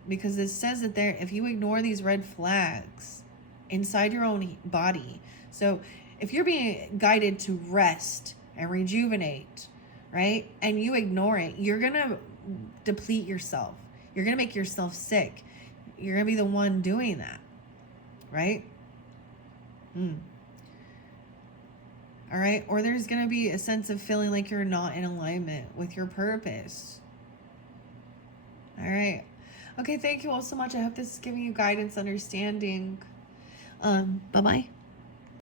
because it says that if you ignore these red flags inside your own body, so if you're being guided to rest and rejuvenate, right, and you ignore it, you're gonna deplete yourself. You're gonna make yourself sick. You're gonna be the one doing that, right? All right, or there's gonna be a sense of feeling like you're not in alignment with your purpose. All right. Okay, thank you all so much. I hope this is giving you guidance, understanding. Bye-bye.